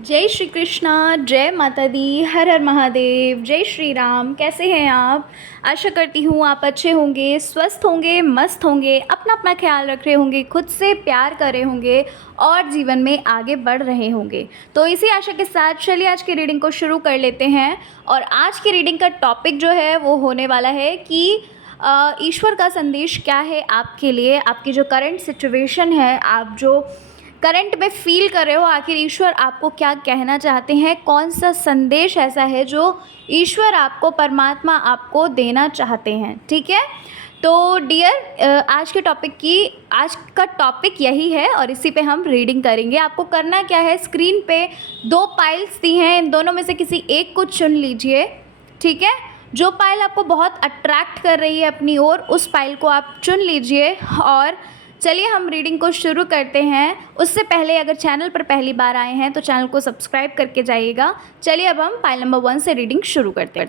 जय श्री कृष्णा, जय माता दी, हर हर महादेव, जय श्री राम। कैसे हैं आप? आशा करती हूँ आप अच्छे होंगे, स्वस्थ होंगे, मस्त होंगे, अपना अपना ख्याल रख रहे होंगे, खुद से प्यार कर रहे होंगे और जीवन में आगे बढ़ रहे होंगे। तो इसी आशा के साथ चलिए आज की रीडिंग को शुरू कर लेते हैं। और आज की रीडिंग का टॉपिक जो है वो होने वाला है कि ईश्वर का संदेश क्या है आपके लिए। आपकी जो करंट सिचुएशन है, आप जो करंट में फील कर रहे हो, आखिर ईश्वर आपको क्या कहना चाहते हैं, कौन सा संदेश ऐसा है जो ईश्वर आपको, परमात्मा आपको देना चाहते हैं। ठीक है, तो डियर, आज का टॉपिक यही है और इसी पे हम रीडिंग करेंगे। आपको करना क्या है, स्क्रीन पे दो पाइल्स दी हैं, इन दोनों में से किसी एक को चुन लीजिए। ठीक है, जो पाइल आपको बहुत अट्रैक्ट कर रही है अपनी ओर, उस पाइल को आप चुन लीजिए। और चलिए हम रीडिंग को शुरू करते हैं। उससे पहले अगर चैनल पर पहली बार आए हैं तो चैनल को सब्सक्राइब करके जाइएगा। चलिए अब हम पाइल नंबर 1 से रीडिंग शुरू करते हैं।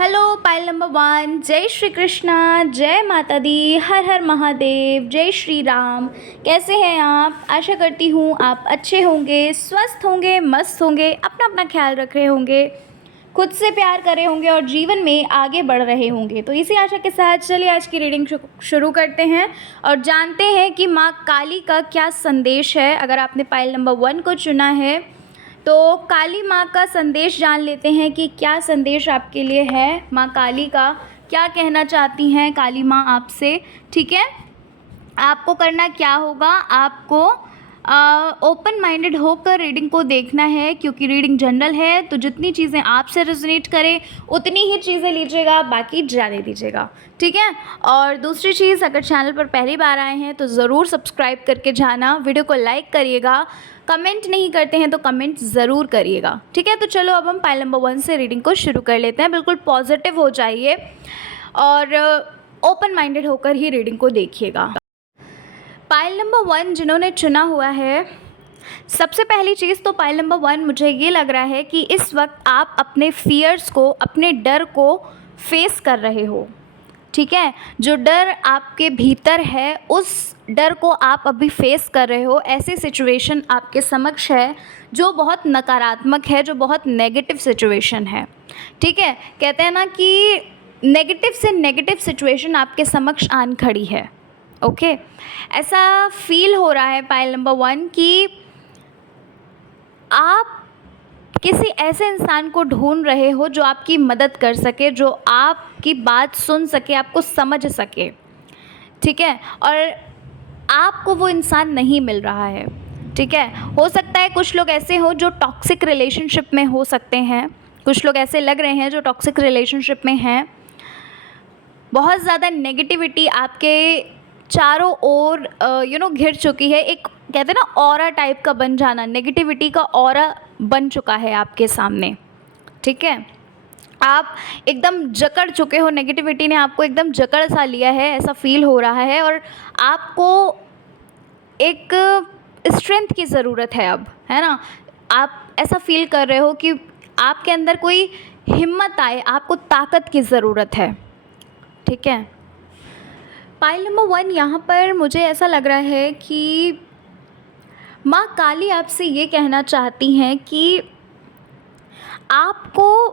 हेलो पाइल नंबर 1, जय श्री कृष्णा, जय माता दी, हर हर महादेव, जय श्री राम। कैसे हैं आप? आशा करती हूँ आप अच्छे होंगे, स्वस्थ होंगे, मस्त होंगे, अपना अपना ख्याल रख रहे होंगे, खुद से प्यार कर रहे होंगे और जीवन में आगे बढ़ रहे होंगे। तो इसी आशा के साथ चलिए आज की रीडिंग शुरू करते हैं और जानते हैं कि माँ काली का क्या संदेश है। अगर आपने पाइल नंबर 1 को चुना है तो काली माँ का संदेश जान लेते हैं कि क्या संदेश आपके लिए है। माँ काली का क्या कहना चाहती हैं काली माँ आपसे। ठीक है, आपको करना क्या होगा, आपको ओपन माइंडेड होकर रीडिंग को देखना है, क्योंकि रीडिंग जनरल है। तो जितनी चीज़ें आपसे रेजोनेट करें उतनी ही चीज़ें लीजिएगा, बाकी जाने दीजिएगा। ठीक है, और दूसरी चीज़, अगर चैनल पर पहली बार आए हैं तो ज़रूर सब्सक्राइब करके जाना, वीडियो को लाइक करिएगा, कमेंट नहीं करते हैं तो कमेंट ज़रूर करिएगा। ठीक है, तो चलो अब हम पाइल नंबर 1 से रीडिंग को शुरू कर लेते हैं। बिल्कुल पॉजिटिव हो जाइए और ओपन माइंडेड होकर ही रीडिंग को देखिएगा। पाइल नंबर 1 जिन्होंने चुना हुआ है, सबसे पहली चीज़ तो पाइल नंबर 1 मुझे ये लग रहा है कि इस वक्त आप अपने फियर्स को, अपने डर को फेस कर रहे हो। ठीक है, जो डर आपके भीतर है उस डर को आप अभी फेस कर रहे हो। ऐसी सिचुएशन आपके समक्ष है जो बहुत नकारात्मक है, जो बहुत नेगेटिव सिचुएशन है। ठीक है, कहते हैं ना कि नेगेटिव से नेगेटिव सिचुएशन आपके समक्ष आन खड़ी है। ओके, ऐसा फील हो रहा है पाइल नंबर 1 कि आप किसी ऐसे इंसान को ढूंढ रहे हो जो आपकी मदद कर सके, जो आपकी बात सुन सके, आपको समझ सके। ठीक है, और आपको वो इंसान नहीं मिल रहा है। ठीक है, हो सकता है कुछ लोग ऐसे हो जो टॉक्सिक रिलेशनशिप में हो सकते हैं, कुछ लोग ऐसे लग रहे हैं जो टॉक्सिक रिलेशनशिप में हैं। बहुत ज़्यादा नेगेटिविटी आपके चारों ओर घिर चुकी है। एक कहते हैं ना ऑरा टाइप का बन जाना, नेगेटिविटी का ऑरा बन चुका है आपके सामने। ठीक है, आप एकदम जकड़ चुके हो, नेगेटिविटी ने आपको एकदम जकड़ सा लिया है, ऐसा फील हो रहा है। और आपको एक स्ट्रेंथ की ज़रूरत है अब, है ना। आप ऐसा फील कर रहे हो कि आपके अंदर कोई हिम्मत आए, आपको ताकत की ज़रूरत है। ठीक है, पाइल नंबर 1 यहाँ पर मुझे ऐसा लग रहा है कि माँ काली आपसे ये कहना चाहती हैं कि आपको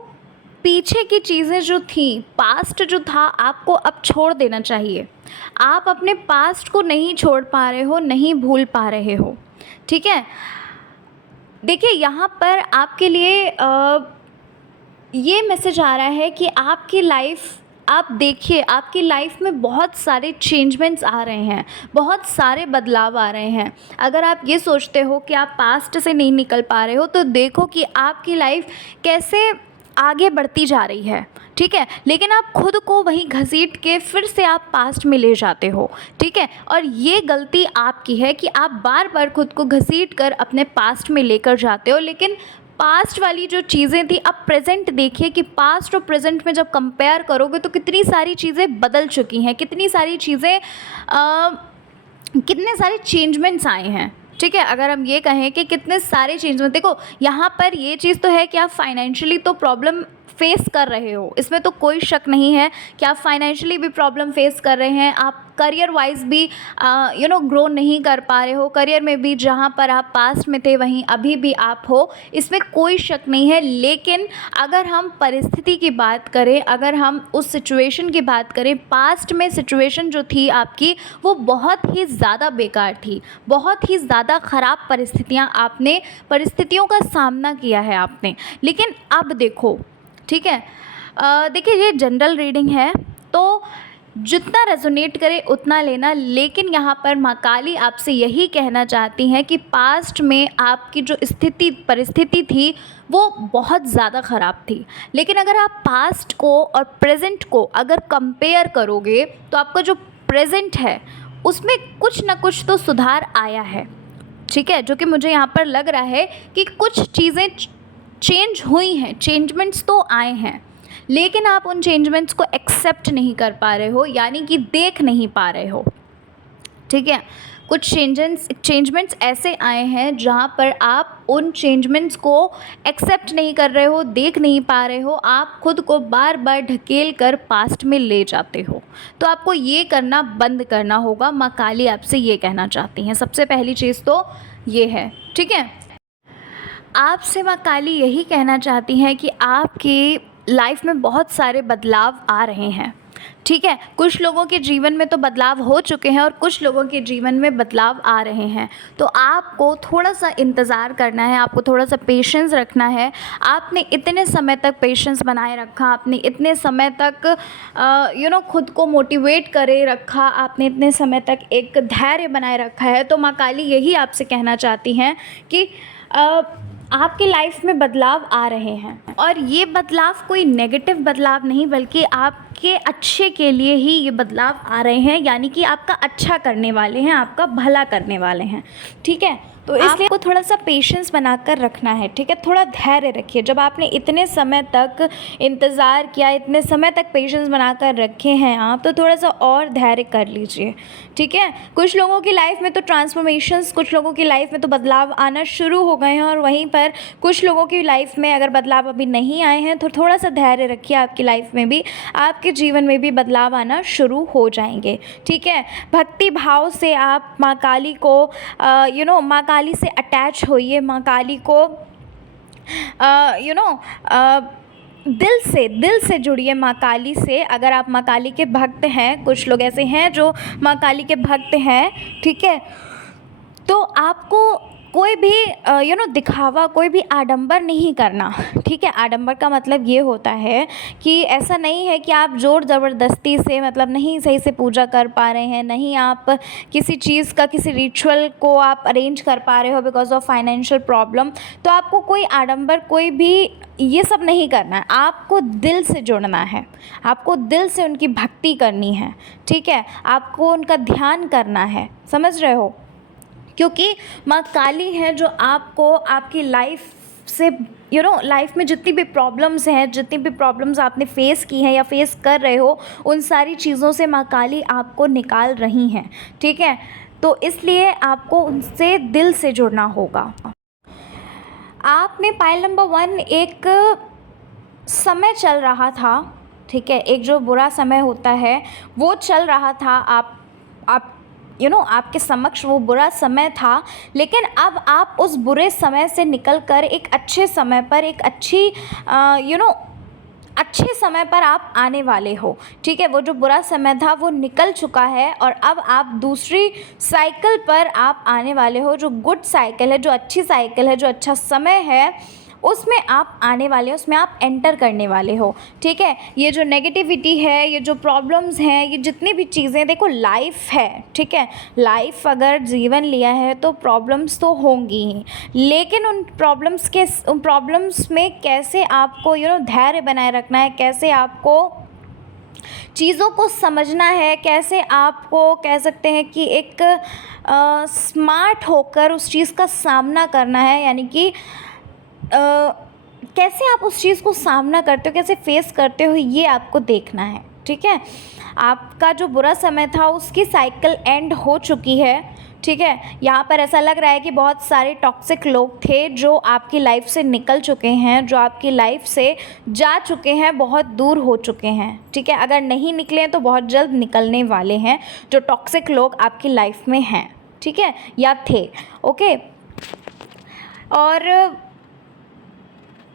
पीछे की चीज़ें जो थी, पास्ट जो था, आपको अब छोड़ देना चाहिए। आप अपने पास्ट को नहीं छोड़ पा रहे हो, नहीं भूल पा रहे हो। ठीक है, देखिए यहाँ पर आपके लिए ये मैसेज आ रहा है कि आपकी लाइफ, आप देखिए आपकी लाइफ में बहुत सारे चेंजमेंट्स आ रहे हैं, बहुत सारे बदलाव आ रहे हैं। अगर आप ये सोचते हो कि आप पास्ट से नहीं निकल पा रहे हो तो देखो कि आपकी लाइफ कैसे आगे बढ़ती जा रही है। ठीक है, लेकिन आप खुद को वहीं घसीट के फिर से आप पास्ट में ले जाते हो। ठीक है, और ये गलती आपकी है कि आप बार बार खुद को घसीट कर अपने पास्ट में लेकर जाते हो। लेकिन पास्ट वाली जो चीज़ें थी, अब प्रेजेंट देखिए कि पास्ट और प्रेजेंट में जब कंपेयर करोगे तो कितनी सारी चीज़ें बदल चुकी हैं, कितनी सारी चीज़ें, कितने सारे चेंजमेंट्स आए हैं। ठीक है, अगर हम ये कहें कि कितने सारे चेंजमेंट, देखो यहाँ पर ये चीज़ तो है कि आप फाइनेंशियली तो प्रॉब्लम फेस कर रहे हो, इसमें तो कोई शक नहीं है कि आप फाइनेंशियली भी प्रॉब्लम फेस कर रहे हैं, आप करियर वाइज भी ग्रो नहीं कर पा रहे हो, करियर में भी जहाँ पर आप पास्ट में थे वहीं अभी भी आप हो, इसमें कोई शक नहीं है। लेकिन अगर हम परिस्थिति की बात करें, अगर हम उस सिचुएशन की बात करें, पास्ट में सिचुएशन जो थी आपकी वो बहुत ही ज़्यादा बेकार थी, बहुत ही ज़्यादा ख़राब परिस्थितियों का सामना किया है आपने। लेकिन अब देखो, ठीक है, देखिए ये जनरल रीडिंग है तो जितना रेजोनेट करे उतना लेना। लेकिन यहाँ पर माँ काली आपसे यही कहना चाहती हैं कि पास्ट में आपकी जो परिस्थिति थी वो बहुत ज़्यादा ख़राब थी। लेकिन अगर आप पास्ट को और प्रेजेंट को अगर कंपेयर करोगे तो आपका जो प्रेजेंट है उसमें कुछ ना कुछ तो सुधार आया है, ठीक है, जो कि मुझे यहाँ पर लग रहा है कि कुछ चीज़ें चेंज हुई हैं, चेंजमेंट्स तो आए हैं, लेकिन आप उन चेंजमेंट्स को एक्सेप्ट नहीं कर पा रहे हो, यानी कि देख नहीं पा रहे हो, ठीक है। कुछ चेंजमेंट्स ऐसे आए हैं जहाँ पर आप उन चेंजमेंट्स को एक्सेप्ट नहीं कर रहे हो, देख नहीं पा रहे हो, आप खुद को बार बार ढकेल कर पास्ट में ले जाते हो। तो आपको ये करना बंद करना होगा, माँ काली आपसे ये कहना चाहती हैं। सबसे पहली चीज़ तो ये है, ठीक है। आपसे माँ काली यही कहना चाहती हैं कि आपकी लाइफ में बहुत सारे बदलाव आ रहे हैं, ठीक है। कुछ लोगों के जीवन में तो बदलाव हो चुके हैं और कुछ लोगों के जीवन में बदलाव आ रहे हैं। तो आपको थोड़ा सा इंतज़ार करना है, आपको थोड़ा सा पेशेंस रखना है। आपने इतने समय तक पेशेंस बनाए रखा, आपने इतने समय तक खुद को मोटिवेट करे रखा, आपने इतने समय तक एक धैर्य बनाए रखा है। तो माँ काली यही आपसे कहना चाहती हैं कि आपकी लाइफ में बदलाव आ रहे हैं और ये बदलाव कोई नेगेटिव बदलाव नहीं बल्कि आपके अच्छे के लिए ही ये बदलाव आ रहे हैं, यानी कि आपका अच्छा करने वाले हैं, आपका भला करने वाले हैं, ठीक है। तो इसलिए आपको थोड़ा सा पेशेंस बनाकर रखना है, ठीक है। थोड़ा धैर्य रखिए। जब आपने इतने समय तक इंतज़ार किया, इतने समय तक पेशेंस बनाकर रखे हैं आप, तो थोड़ा सा और धैर्य कर लीजिए, ठीक है। कुछ लोगों की लाइफ में तो ट्रांसफॉर्मेशंस, कुछ लोगों की लाइफ में तो बदलाव आना शुरू हो गए हैं और वहीं पर कुछ लोगों की लाइफ में अगर बदलाव अभी नहीं आए हैं तो थोड़ा सा धैर्य रखिए, आपकी लाइफ में भी, आपके जीवन में भी बदलाव आना शुरू हो जाएंगे, ठीक है। भक्ति भाव से आप माँ काली को माँ काली से अटैच होइए, माँ काली को दिल से जुड़िए माँ काली से। अगर आप माँ काली के भक्त हैं, कुछ लोग ऐसे हैं जो माँ काली के भक्त हैं, ठीक है, तो आपको कोई भी दिखावा, कोई भी आडंबर नहीं करना, ठीक है। आडंबर का मतलब ये होता है कि ऐसा नहीं है कि आप ज़ोर ज़बरदस्ती से मतलब नहीं सही से पूजा कर पा रहे हैं, नहीं आप किसी चीज़ का, किसी रिचुअल को आप अरेंज कर पा रहे हो बिकॉज ऑफ फाइनेंशियल प्रॉब्लम, तो आपको कोई आडंबर, कोई भी ये सब नहीं करना है। आपको दिल से जुड़ना है, आपको दिल से उनकी भक्ति करनी है, ठीक है। आपको उनका ध्यान करना है, समझ रहे हो, क्योंकि माँ काली है जो आपको आपकी लाइफ से लाइफ में जितनी भी प्रॉब्लम्स हैं, जितनी भी प्रॉब्लम्स आपने फेस की हैं या फेस कर रहे हो, उन सारी चीज़ों से माँ काली आपको निकाल रही हैं, ठीक है। तो इसलिए आपको उनसे दिल से जुड़ना होगा। आपने पायल नंबर 1, एक समय चल रहा था, ठीक है, एक जो बुरा समय होता है वो चल रहा था, आप आपके समक्ष वो बुरा समय था, लेकिन अब आप उस बुरे समय से निकलकर एक अच्छे समय पर, एक अच्छे समय पर आप आने वाले हो, ठीक है। वो जो बुरा समय था वो निकल चुका है और अब आप दूसरी साइकिल पर आप आने वाले हो, जो गुड साइकिल है, जो अच्छी साइकिल है, जो अच्छा समय है, उसमें आप आने वाले हो, उसमें आप एंटर करने वाले हो, ठीक है। ये जो नेगेटिविटी है, ये जो प्रॉब्लम्स हैं, ये जितनी भी चीज़ें, देखो लाइफ है, ठीक है, लाइफ अगर जीवन लिया है तो प्रॉब्लम्स तो होंगी ही, लेकिन उन प्रॉब्लम्स में कैसे आपको धैर्य बनाए रखना है, कैसे आपको चीज़ों को समझना है, कैसे आपको कह सकते हैं कि एक स्मार्ट होकर उस चीज़ का सामना करना है, यानी कि कैसे आप उस चीज़ को सामना करते हो, कैसे फेस करते हो, ये आपको देखना है, ठीक है। आपका जो बुरा समय था उसकी साइकिल एंड हो चुकी है, ठीक है। यहाँ पर ऐसा लग रहा है कि बहुत सारे टॉक्सिक लोग थे जो आपकी लाइफ से निकल चुके हैं, जो आपकी लाइफ से जा चुके हैं, बहुत दूर हो चुके हैं, ठीक है। अगर नहीं निकले हैं तो बहुत जल्द निकलने वाले हैं जो टॉक्सिक लोग आपकी लाइफ में हैं, ठीक है, या थे, ओके। और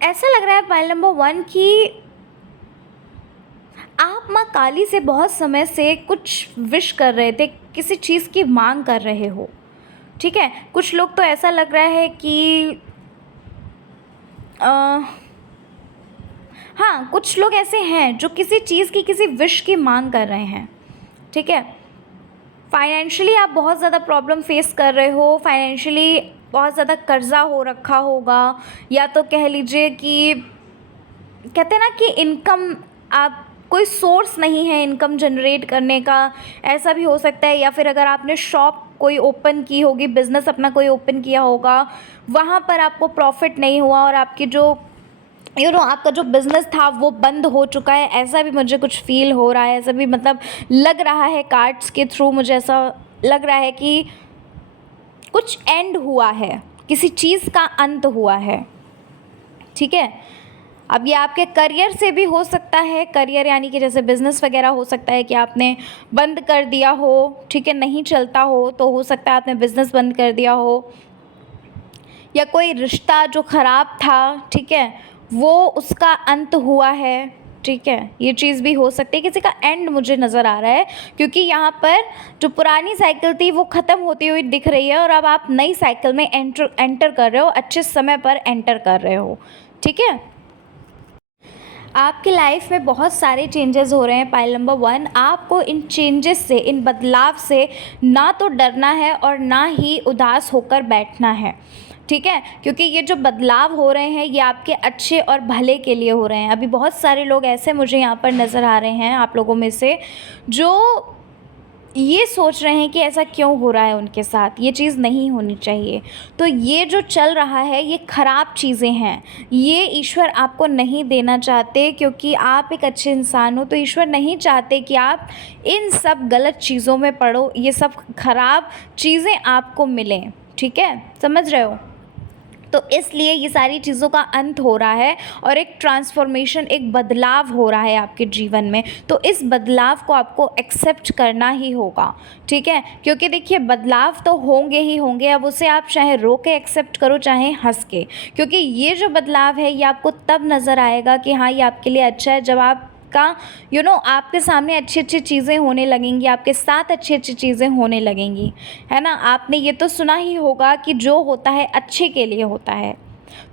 ऐसा लग रहा है पाइल नंबर 1 कि आप माँ काली से बहुत समय से कुछ विश कर रहे थे, किसी चीज़ की मांग कर रहे हो, ठीक है। कुछ लोग तो ऐसा लग रहा है कि हाँ, कुछ लोग ऐसे हैं जो किसी चीज़ की, किसी विश की मांग कर रहे हैं, ठीक है। फाइनेंशियली आप बहुत ज़्यादा प्रॉब्लम फेस कर रहे हो, फाइनेंशियली बहुत ज़्यादा कर्जा हो रखा होगा, या तो कह लीजिए कि कहते हैं ना कि इनकम, आप कोई सोर्स नहीं है इनकम जनरेट करने का, ऐसा भी हो सकता है। या फिर अगर आपने शॉप कोई ओपन की होगी, बिज़नेस अपना कोई ओपन किया होगा, वहाँ पर आपको प्रॉफिट नहीं हुआ और आपकी जो आपका जो बिज़नेस था वो बंद हो चुका है, ऐसा भी मुझे कुछ फ़ील हो रहा है, ऐसा भी मतलब लग रहा है कार्ड्स के थ्रू। मुझे ऐसा लग रहा है कि कुछ एंड हुआ है, किसी चीज़ का अंत हुआ है, ठीक है। अब ये आपके करियर से भी हो सकता है, करियर यानी कि जैसे बिज़नेस वगैरह हो सकता है कि आपने बंद कर दिया हो, ठीक है, नहीं चलता हो, तो हो सकता है आपने बिज़नेस बंद कर दिया हो, या कोई रिश्ता जो ख़राब था, ठीक है, वो उसका अंत हुआ है, ठीक है। ये चीज़ भी हो सकती है, किसी का एंड मुझे नज़र आ रहा है, क्योंकि यहाँ पर जो पुरानी साइकिल थी वो ख़त्म होती हुई दिख रही है और अब आप नई साइकिल में एंटर कर रहे हो, अच्छे समय पर एंटर कर रहे हो, ठीक है। आपकी लाइफ में बहुत सारे चेंजेस हो रहे हैं पाइल नंबर 1। आपको इन चेंजेस से, इन बदलाव से ना तो डरना है और ना ही उदास होकर बैठना है, ठीक है, क्योंकि ये जो बदलाव हो रहे हैं ये आपके अच्छे और भले के लिए हो रहे हैं। अभी बहुत सारे लोग ऐसे मुझे यहाँ पर नज़र आ रहे हैं आप लोगों में से जो ये सोच रहे हैं कि ऐसा क्यों हो रहा है उनके साथ, ये चीज़ नहीं होनी चाहिए। तो ये जो चल रहा है ये ख़राब चीज़ें हैं, ये ईश्वर आपको नहीं देना चाहते, क्योंकि आप एक अच्छे इंसान हो। तो ईश्वर नहीं चाहते कि आप इन सब गलत चीज़ों में पड़ो, ये सब ख़राब चीज़ें आपको मिलें, ठीक है, समझ रहे हो। तो इसलिए ये सारी चीज़ों का अंत हो रहा है और एक ट्रांसफॉर्मेशन, एक बदलाव हो रहा है आपके जीवन में। तो इस बदलाव को आपको एक्सेप्ट करना ही होगा, ठीक है, क्योंकि देखिए बदलाव तो होंगे ही होंगे। अब उसे आप चाहे रो के एक्सेप्ट करो चाहे हंस के, क्योंकि ये जो बदलाव है ये आपको तब नज़र आएगा कि हाँ ये आपके लिए अच्छा है, जब आप का आपके सामने अच्छी अच्छी चीज़ें होने लगेंगी, आपके साथ अच्छी अच्छी चीज़ें होने लगेंगी, है ना। आपने ये तो सुना ही होगा कि जो होता है अच्छे के लिए होता है।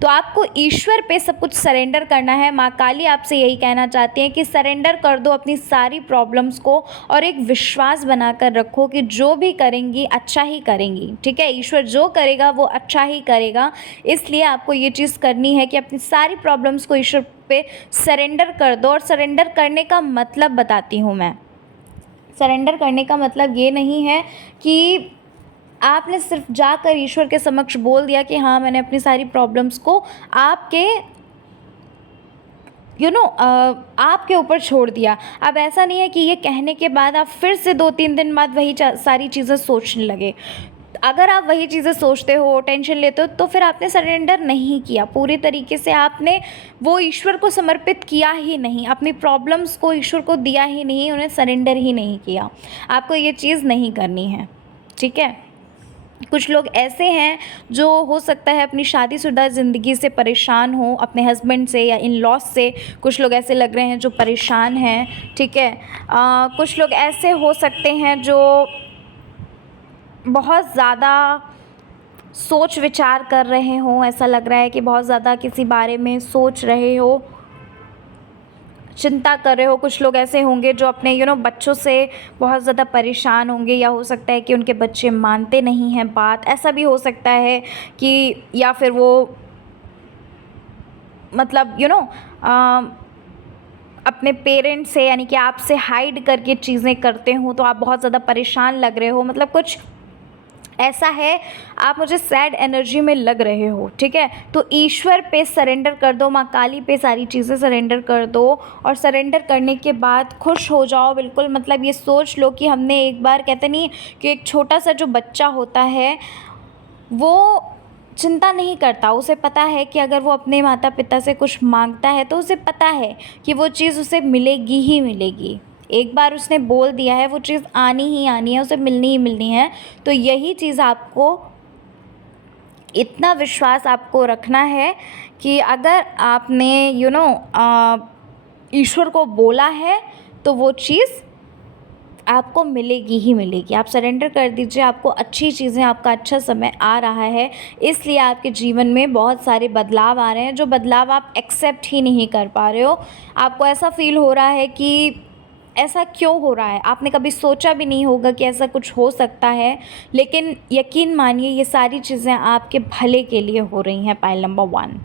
तो आपको ईश्वर पे सब कुछ सरेंडर करना है। माँ काली आपसे यही कहना चाहती हैं कि सरेंडर कर दो अपनी सारी प्रॉब्लम्स को और एक विश्वास बनाकर रखो कि जो भी करेंगी अच्छा ही करेंगी, ठीक है। ईश्वर जो करेगा वो अच्छा ही करेगा, इसलिए आपको ये चीज़ करनी है कि अपनी सारी प्रॉब्लम्स को ईश्वर पे सरेंडर कर दो। और सरेंडर करने का मतलब बताती हूँ मैं। सरेंडर करने का मतलब ये नहीं है कि आपने सिर्फ जाकर ईश्वर के समक्ष बोल दिया कि हाँ मैंने अपनी सारी प्रॉब्लम्स को आपके आपके ऊपर छोड़ दिया। अब ऐसा नहीं है कि ये कहने के बाद आप फिर से 2-3 दिन बाद वही सारी चीज़ें सोचने लगे। अगर आप वही चीज़ें सोचते हो, टेंशन लेते हो, तो फिर आपने सरेंडर नहीं किया पूरी तरीके से, आपने वो ईश्वर को समर्पित किया ही नहीं, अपनी प्रॉब्लम्स को ईश्वर को दिया ही नहीं, उन्हें सरेंडर ही नहीं किया। आपको ये चीज़ नहीं करनी है, ठीक है। कुछ लोग ऐसे हैं जो हो सकता है अपनी शादीशुदा ज़िंदगी से परेशान हो, अपने हस्बैंड से या इन लॉस से। कुछ लोग ऐसे लग रहे हैं जो परेशान हैं, ठीक है। कुछ लोग ऐसे हो सकते हैं जो बहुत ज़्यादा सोच विचार कर रहे हों, ऐसा लग रहा है कि बहुत ज़्यादा किसी बारे में सोच रहे हो, चिंता कर रहे हो। कुछ लोग ऐसे होंगे जो अपने बच्चों से बहुत ज़्यादा परेशान होंगे, या हो सकता है कि उनके बच्चे मानते नहीं हैं बात, ऐसा भी हो सकता है कि या फिर वो मतलब अपने पेरेंट्स से यानी कि आपसे हाइड करके चीज़ें करते हो, तो आप बहुत ज़्यादा परेशान लग रहे हो। मतलब कुछ ऐसा है, आप मुझे सैड एनर्जी में लग रहे हो, ठीक है, तो ईश्वर पे सरेंडर कर दो, माँ काली पे सारी चीज़ें सरेंडर कर दो। और सरेंडर करने के बाद खुश हो जाओ बिल्कुल। मतलब ये सोच लो कि हमने एक बार, कहते नहीं कि एक छोटा सा जो बच्चा होता है वो चिंता नहीं करता, उसे पता है कि अगर वो अपने माता पिता से कुछ मांगता है तो उसे पता है कि वो चीज़ उसे मिलेगी ही मिलेगी। एक बार उसने बोल दिया है, वो चीज़ आनी ही आनी है, उसे मिलनी ही मिलनी है। तो यही चीज़ आपको, इतना विश्वास आपको रखना है कि अगर आपने ईश्वर को बोला है तो वो चीज़ आपको मिलेगी ही मिलेगी। आप सरेंडर कर दीजिए, आपको अच्छी चीज़ें, आपका अच्छा समय आ रहा है। इसलिए आपके जीवन में बहुत सारे बदलाव आ रहे हैं, जो बदलाव आप एक्सेप्ट ही नहीं कर पा रहे हो। आपको ऐसा फ़ील हो रहा है कि ऐसा क्यों हो रहा है, आपने कभी सोचा भी नहीं होगा कि ऐसा कुछ हो सकता है। लेकिन यकीन मानिए, ये सारी चीज़ें आपके भले के लिए हो रही हैं। पाइल नंबर 1,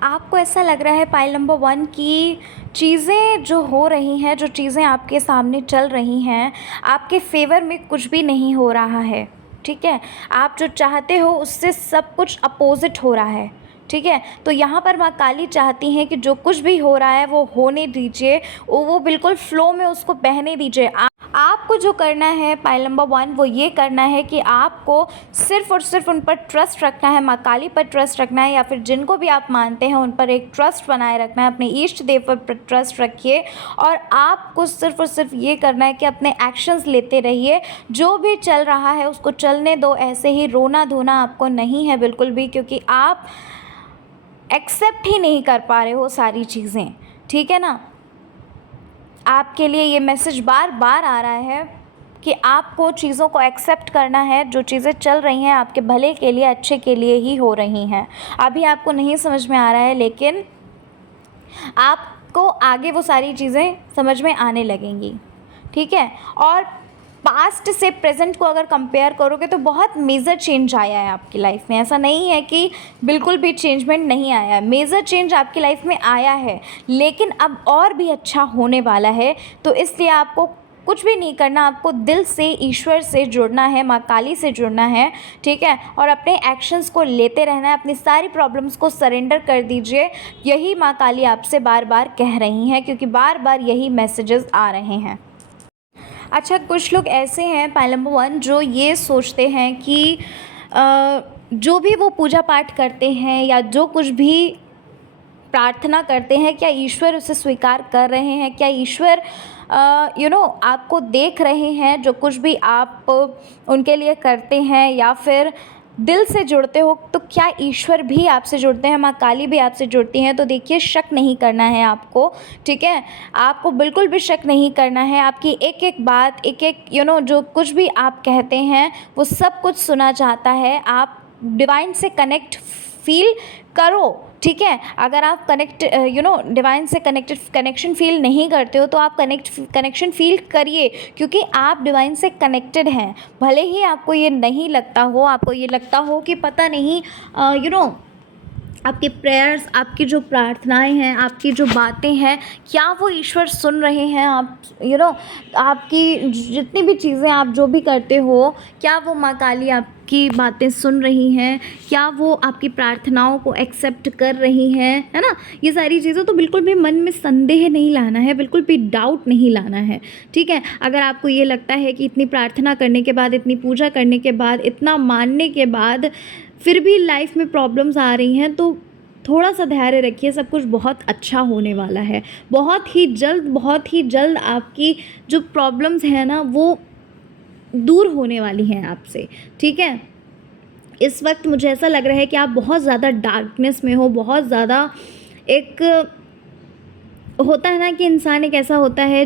आपको ऐसा लग रहा है पाइल नंबर 1 की चीज़ें जो हो रही हैं, जो चीज़ें आपके सामने चल रही हैं, आपके फेवर में कुछ भी नहीं हो रहा है, ठीक है। आप जो चाहते हो उससे सब कुछ अपोज़िट हो रहा है, ठीक है। तो यहाँ पर माँ काली चाहती हैं कि जो कुछ भी हो रहा है वो होने दीजिए, वो बिल्कुल फ़्लो में उसको बहने दीजिए। आपको जो करना है पाइल नंबर 1, वो ये करना है कि आपको सिर्फ़ और सिर्फ उन पर ट्रस्ट रखना है, माँ काली पर ट्रस्ट रखना है, या फिर जिनको भी आप मानते हैं उन पर एक ट्रस्ट बनाए रखना है। अपने इष्ट देव पर ट्रस्ट रखिए और आपको सिर्फ़ और सिर्फ ये करना है कि अपने एक्शंस लेते रहिए। जो भी चल रहा है उसको चलने दो, ऐसे ही रोना धोना आपको नहीं है बिल्कुल भी, क्योंकि आप एक्सेप्ट ही नहीं कर पा रहे हो सारी चीज़ें, ठीक है ना। आपके लिए ये मैसेज बार बार आ रहा है कि आपको चीज़ों को एक्सेप्ट करना है। जो चीज़ें चल रही हैं आपके भले के लिए, अच्छे के लिए ही हो रही हैं। अभी आपको नहीं समझ में आ रहा है, लेकिन आपको आगे वो सारी चीज़ें समझ में आने लगेंगी, ठीक है। और पास्ट से प्रेजेंट को अगर कंपेयर करोगे तो बहुत मेजर चेंज आया है आपकी लाइफ में। ऐसा नहीं है कि बिल्कुल भी चेंजमेंट नहीं आया है, मेजर चेंज आपकी लाइफ में आया है, लेकिन अब और भी अच्छा होने वाला है। तो इसलिए आपको कुछ भी नहीं करना, आपको दिल से ईश्वर से जुड़ना है, माँ काली से जुड़ना है, ठीक है। और अपने एक्शंस को लेते रहना है, अपनी सारी प्रॉब्लम्स को सरेंडर कर दीजिए। यही माँ काली आपसे बार बार कह रही हैं, क्योंकि बार बार यही मैसेजेस आ रहे हैं। अच्छा, कुछ लोग ऐसे हैं पाइल नंबर 1 जो ये सोचते हैं कि जो भी वो पूजा पाठ करते हैं या जो कुछ भी प्रार्थना करते हैं, क्या ईश्वर उसे स्वीकार कर रहे हैं, क्या ईश्वर आपको देख रहे हैं जो कुछ भी आप उनके लिए करते हैं, या फिर दिल से जुड़ते हो तो क्या ईश्वर भी आपसे जुड़ते हैं, माँ काली भी आपसे जुड़ती हैं। तो देखिए, शक नहीं करना है आपको, ठीक है। आपको बिल्कुल भी शक नहीं करना है। आपकी एक एक बात, एक एक जो कुछ भी आप कहते हैं वो सब कुछ सुना जाता है। आप डिवाइन से कनेक्ट फील करो, ठीक है। अगर आप डिवाइन से कनेक्शन फील नहीं करते हो तो आप कनेक्शन फील करिए, क्योंकि आप डिवाइन से कनेक्टेड हैं। भले ही आपको ये नहीं लगता हो, आपको ये लगता हो कि पता नहीं आपके प्रेयर्स, आपकी जो प्रार्थनाएं हैं, आपकी जो बातें हैं, क्या वो ईश्वर सुन रहे हैं। आप आपकी जितनी भी चीज़ें आप जो भी करते हो, क्या वो माँ काली आपकी बातें सुन रही हैं, क्या वो आपकी प्रार्थनाओं को एक्सेप्ट कर रही हैं, है ना। ये सारी चीज़ें तो बिल्कुल भी मन में संदेह नहीं लाना है, बिल्कुल भी डाउट नहीं लाना है, ठीक है। अगर आपको ये लगता है कि इतनी प्रार्थना करने के बाद, इतनी पूजा करने के बाद, इतना मानने के बाद फिर भी लाइफ में प्रॉब्लम्स आ रही हैं, तो थोड़ा सा धैर्य रखिए, सब कुछ बहुत अच्छा होने वाला है। बहुत ही जल्द आपकी जो प्रॉब्लम्स हैं ना वो दूर होने वाली हैं आपसे, ठीक है। इस वक्त मुझे ऐसा लग रहा है कि आप बहुत ज़्यादा डार्कनेस में हो, बहुत ज़्यादा एक होता है ना कि इंसान एक ऐसा होता है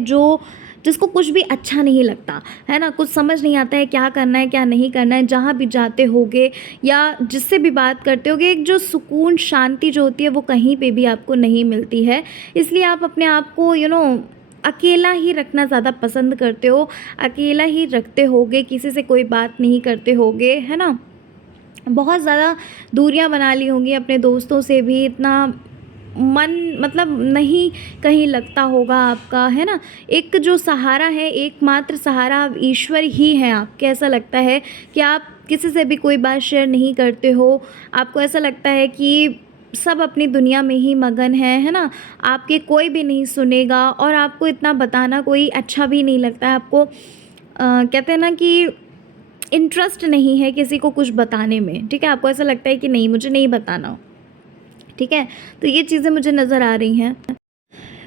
जिसको कुछ भी अच्छा नहीं लगता है ना, कुछ समझ नहीं आता है क्या करना है क्या नहीं करना है। जहाँ भी जाते होगे या जिससे भी बात करते होगे, एक जो सुकून शांति जो होती है वो कहीं पे भी आपको नहीं मिलती है। इसलिए आप अपने आप को अकेला ही रखना ज़्यादा पसंद करते हो, अकेला ही रखते होगे, किसी से कोई बात नहीं करते होगे, है ना। बहुत ज़्यादा दूरियां बना ली होंगी अपने दोस्तों से भी, इतना मन मतलब नहीं कहीं लगता होगा आपका, है ना। एक जो सहारा है, एकमात्र सहारा अब ईश्वर ही है आपके। ऐसा लगता है कि आप किसी से भी कोई बात शेयर नहीं करते हो, आपको ऐसा लगता है कि सब अपनी दुनिया में ही मगन है ना। आपके कोई भी नहीं सुनेगा और आपको इतना बताना कोई अच्छा भी नहीं लगता है। आपको कहते हैं ना कि इंटरेस्ट नहीं है किसी को कुछ बताने में, ठीक है। आपको ऐसा लगता है कि नहीं, मुझे नहीं बताना, ठीक है। तो ये चीज़ें मुझे नज़र आ रही हैं।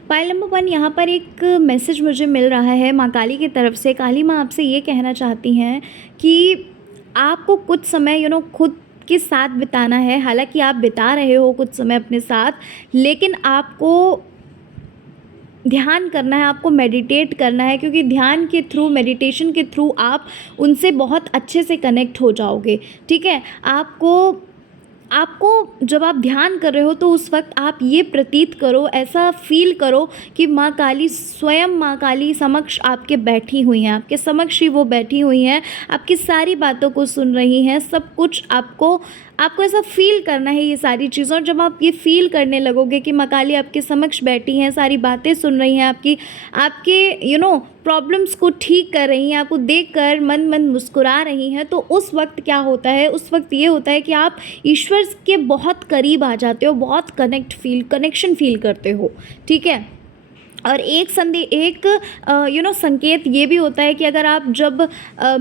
पाइल नंबर 1, यहाँ पर एक मैसेज मुझे मिल रहा है माँ काली की तरफ से। काली माँ आपसे ये कहना चाहती हैं कि आपको कुछ समय खुद के साथ बिताना है। हालांकि आप बिता रहे हो कुछ समय अपने साथ, लेकिन आपको ध्यान करना है, आपको मेडिटेट करना है, क्योंकि ध्यान के थ्रू, मेडिटेशन के थ्रू आप उनसे बहुत अच्छे से कनेक्ट हो जाओगे, ठीक है। आपको जब आप ध्यान कर रहे हो तो उस वक्त आप ये प्रतीत करो, ऐसा फील करो कि माँ काली, स्वयं माँ काली समक्ष आपके बैठी हुई हैं, आपके समक्ष ही वो बैठी हुई हैं, आपकी सारी बातों को सुन रही हैं। सब कुछ आपको ऐसा फ़ील करना है ये सारी चीज़ें। और जब आप ये फ़ील करने लगोगे कि माँ काली आपके समक्ष बैठी हैं, सारी बातें सुन रही हैं, आपके प्रॉब्लम्स को ठीक कर रही हैं, आपको देखकर मन मन मुस्कुरा रही हैं, तो उस वक्त क्या होता है, उस वक्त ये होता है कि आप ईश्वर के बहुत करीब आ जाते हो, बहुत कनेक्शन फील करते हो, ठीक है। और एक संकेत ये भी होता है कि अगर आप जब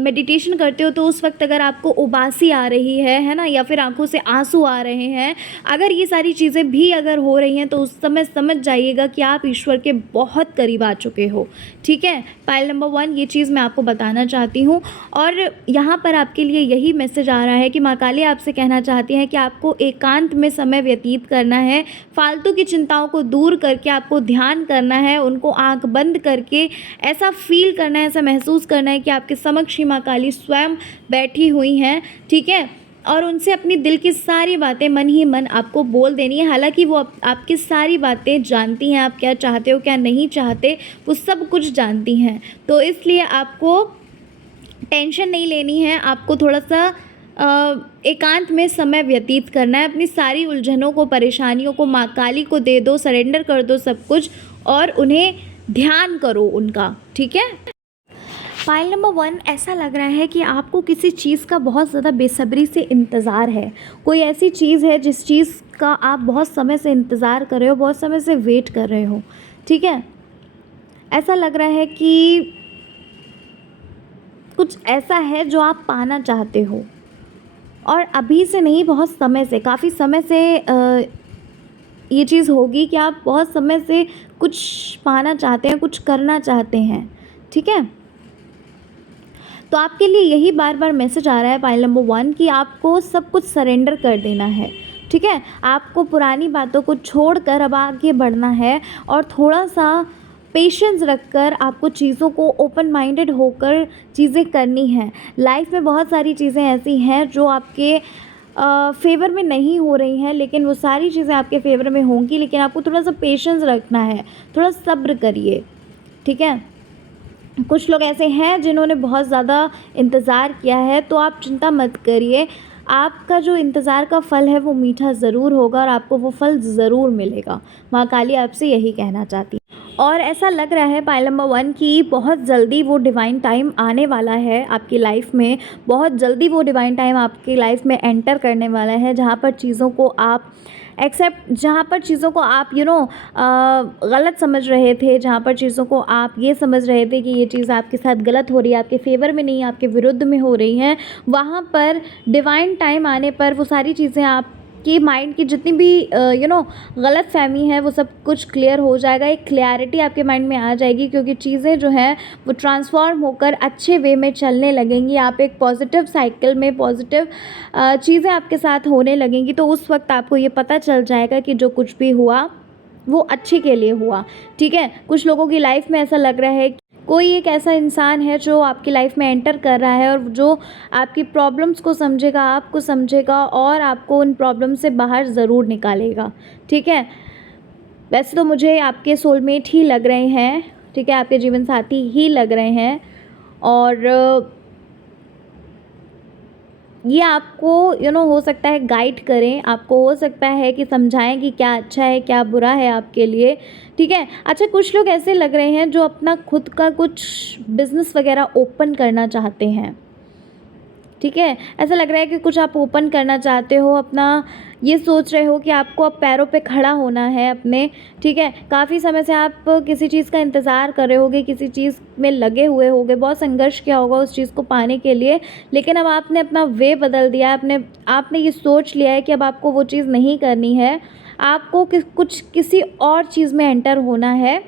मेडिटेशन करते हो तो उस वक्त अगर आपको उबासी आ रही है ना, या फिर आंखों से आंसू आ रहे हैं, अगर ये सारी चीज़ें भी अगर हो रही हैं, तो उस समय समझ जाइएगा कि आप ईश्वर के बहुत करीब आ चुके हो, ठीक है। पाइल नंबर 1, ये चीज़ मैं आपको बताना चाहती हूँ। और यहाँ पर आपके लिए यही मैसेज आ रहा है कि माँ काली आपसे कहना चाहती हैं कि आपको एकांत में समय व्यतीत करना है, फालतू की चिंताओं को दूर करके आपको ध्यान करना है, उनको आंख बंद करके ऐसा फील करना है, ऐसा महसूस करना है कि आपके समक्ष ही माँ काली स्वयं बैठी हुई हैं, ठीक है। और उनसे अपनी दिल की सारी बातें मन ही मन आपको बोल देनी है। हालांकि वो आपकी सारी बातें जानती हैं, आप क्या चाहते हो क्या नहीं चाहते, वो सब कुछ जानती हैं। तो इसलिए आपको टेंशन नहीं लेनी है, आपको थोड़ा सा एकांत में समय व्यतीत करना है। अपनी सारी उलझनों को, परेशानियों को माँ काली को दे दो, सरेंडर कर दो सब कुछ, और उन्हें ध्यान करो उनका, ठीक है। फाइल नंबर 1, ऐसा लग रहा है कि आपको किसी चीज़ का बहुत ज़्यादा बेसब्री से इंतज़ार है। कोई ऐसी चीज़ है जिस चीज़ का आप बहुत समय से इंतज़ार कर रहे हो, बहुत समय से वेट कर रहे हो, ठीक है। ऐसा लग रहा है कि कुछ ऐसा है जो आप पाना चाहते हो, और अभी से नहीं, बहुत समय से, काफ़ी समय से ये चीज़ होगी कि आप बहुत समय से कुछ पाना चाहते हैं, कुछ करना चाहते हैं, ठीक है। तो आपके लिए यही बार बार मैसेज आ रहा है पाइल नंबर 1 कि आपको सब कुछ सरेंडर कर देना है, ठीक है। आपको पुरानी बातों को छोड़कर अब आगे बढ़ना है, और थोड़ा सा पेशेंस रखकर आपको चीज़ों को ओपन माइंडेड होकर चीज़ें करनी हैं। लाइफ में बहुत सारी चीज़ें ऐसी हैं जो आपके फेवर में नहीं हो रही हैं, लेकिन वो सारी चीज़ें आपके फेवर में होंगी, लेकिन आपको थोड़ा सा पेशेंस रखना है, थोड़ा सब्र करिए, ठीक है। कुछ लोग ऐसे हैं जिन्होंने बहुत ज़्यादा इंतज़ार किया है, तो आप चिंता मत करिए, आपका जो इंतज़ार का फल है वो मीठा ज़रूर होगा और आपको वो फल ज़रूर मिलेगा। माँ काली आपसे यही कहना चाहती है। और ऐसा लग रहा है पाइल नंबर 1 कि बहुत जल्दी वो डिवाइन टाइम आने वाला है आपकी लाइफ में, बहुत जल्दी वो डिवाइन टाइम आपकी लाइफ में एंटर करने वाला है, जहाँ पर चीज़ों को आप जहाँ पर चीज़ों को आप गलत समझ रहे थे, जहाँ पर चीज़ों को आप ये समझ रहे थे कि ये चीज़ आपके साथ गलत हो रही है, आपके फेवर में नहीं, आपके विरुद्ध में हो रही हैं, वहाँ पर डिवाइन टाइम आने पर वो सारी चीज़ें आपकी माइंड की जितनी भी गलत फहमी है वो सब कुछ क्लियर हो जाएगा। एक क्लैरिटी आपके माइंड में आ जाएगी, क्योंकि चीज़ें जो हैं वो ट्रांसफॉर्म होकर अच्छे वे में चलने लगेंगी। आप एक पॉजिटिव साइकिल में, पॉजिटिव चीज़ें आपके साथ होने लगेंगी। तो उस वक्त आपको ये पता चल जाएगा कि जो कुछ भी हुआ वो अच्छे के लिए हुआ, ठीक है। कुछ लोगों की लाइफ में ऐसा लग रहा है कि कोई एक ऐसा इंसान है जो आपकी लाइफ में एंटर कर रहा है और जो आपकी प्रॉब्लम्स को समझेगा, आपको समझेगा और आपको उन प्रॉब्लम से बाहर ज़रूर निकालेगा, ठीक है। वैसे तो मुझे आपके सोलमेट ही लग रहे हैं, ठीक है, आपके जीवन साथी ही लग रहे हैं, और ये आपको हो सकता है गाइड करें, आपको हो सकता है कि समझाएं कि क्या अच्छा है क्या बुरा है आपके लिए, ठीक है। अच्छा, कुछ लोग ऐसे लग रहे हैं जो अपना खुद का कुछ बिज़नेस वगैरह ओपन करना चाहते हैं, ठीक है। ऐसा लग रहा है कि कुछ आप ओपन करना चाहते हो अपना, ये सोच रहे हो कि आपको अब पैरों पे खड़ा होना है अपने, ठीक है। काफ़ी समय से आप किसी चीज़ का इंतज़ार कर रहे होगे, किसी चीज़ में लगे हुए होगे, बहुत संघर्ष किया होगा उस चीज़ को पाने के लिए, लेकिन अब आपने अपना वे बदल दिया है, आपने ये सोच लिया है कि अब आपको वो चीज़ नहीं करनी है, आपको किसी और चीज़ में एंटर होना है,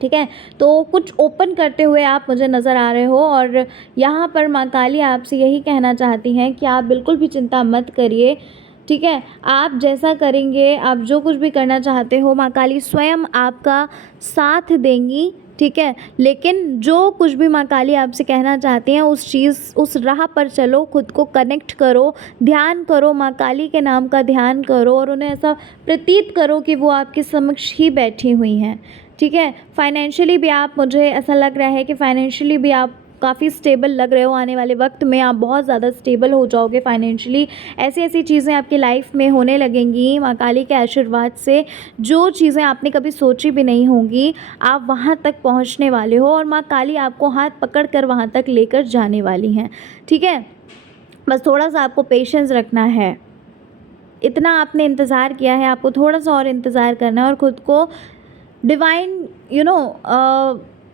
ठीक है। तो कुछ ओपन करते हुए आप मुझे नज़र आ रहे हो, और यहाँ पर माँ काली आपसे यही कहना चाहती हैं कि आप बिल्कुल भी चिंता मत करिए, ठीक है। आप जैसा करेंगे, आप जो कुछ भी करना चाहते हो, माँ काली स्वयं आपका साथ देंगी, ठीक है। लेकिन जो कुछ भी माँ काली आपसे कहना चाहती हैं उस राह पर चलो, खुद को कनेक्ट करो, ध्यान करो, माँ काली के नाम का ध्यान करो, और उन्हें ऐसा प्रतीत करो कि वो आपके समक्ष ही बैठी हुई हैं, ठीक है। फाइनेंशियली भी आप, मुझे ऐसा लग रहा है कि फाइनेंशियली भी आप काफ़ी स्टेबल लग रहे हो, आने वाले वक्त में आप बहुत ज़्यादा स्टेबल हो जाओगे फाइनेंशियली। ऐसी ऐसी चीज़ें आपकी लाइफ में होने लगेंगी माँ काली के आशीर्वाद से, जो चीज़ें आपने कभी सोची भी नहीं होंगी, आप वहाँ तक पहुँचने वाले हो, और माँ काली आपको हाथ पकड़ कर वहाँ तक लेकर जाने वाली हैं, ठीक है। बस थोड़ा सा आपको पेशेंस रखना है, इतना आपने इंतज़ार किया है, आपको थोड़ा सा और इंतज़ार करना है, और ख़ुद को डिवाइन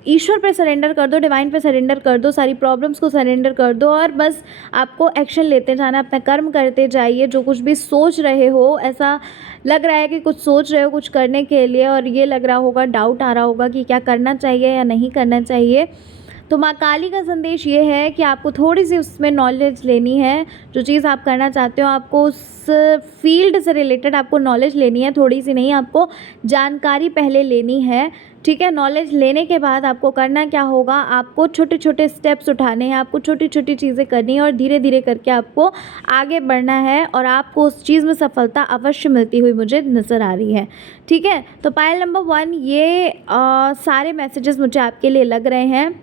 ईश्वर पे सरेंडर कर दो, डिवाइन पे सरेंडर कर दो, सारी प्रॉब्लम्स को सरेंडर कर दो, और बस आपको एक्शन लेते जाना, अपना कर्म करते जाइए। जो कुछ भी सोच रहे हो, ऐसा लग रहा है कि कुछ सोच रहे हो कुछ करने के लिए, और ये लग रहा होगा, डाउट आ रहा होगा कि क्या करना चाहिए या नहीं करना चाहिए, तो माँ काली का संदेश ये है कि आपको थोड़ी सी उसमें नॉलेज लेनी है। जो चीज़ आप करना चाहते हो, आपको उस फील्ड से रिलेटेड आपको नॉलेज लेनी है, थोड़ी सी नहीं, आपको जानकारी पहले लेनी है, ठीक है। नॉलेज लेने के बाद आपको करना क्या होगा, आपको छोटे छोटे स्टेप्स उठाने हैं, आपको छोटी छोटी चीज़ें करनी है, और धीरे धीरे करके आपको आगे बढ़ना है, और आपको उस चीज़ में सफलता अवश्य मिलती हुई मुझे नज़र आ रही है, ठीक है। तो पायल नंबर 1, ये सारे मैसेजेस मुझे आपके लिए लग रहे हैं,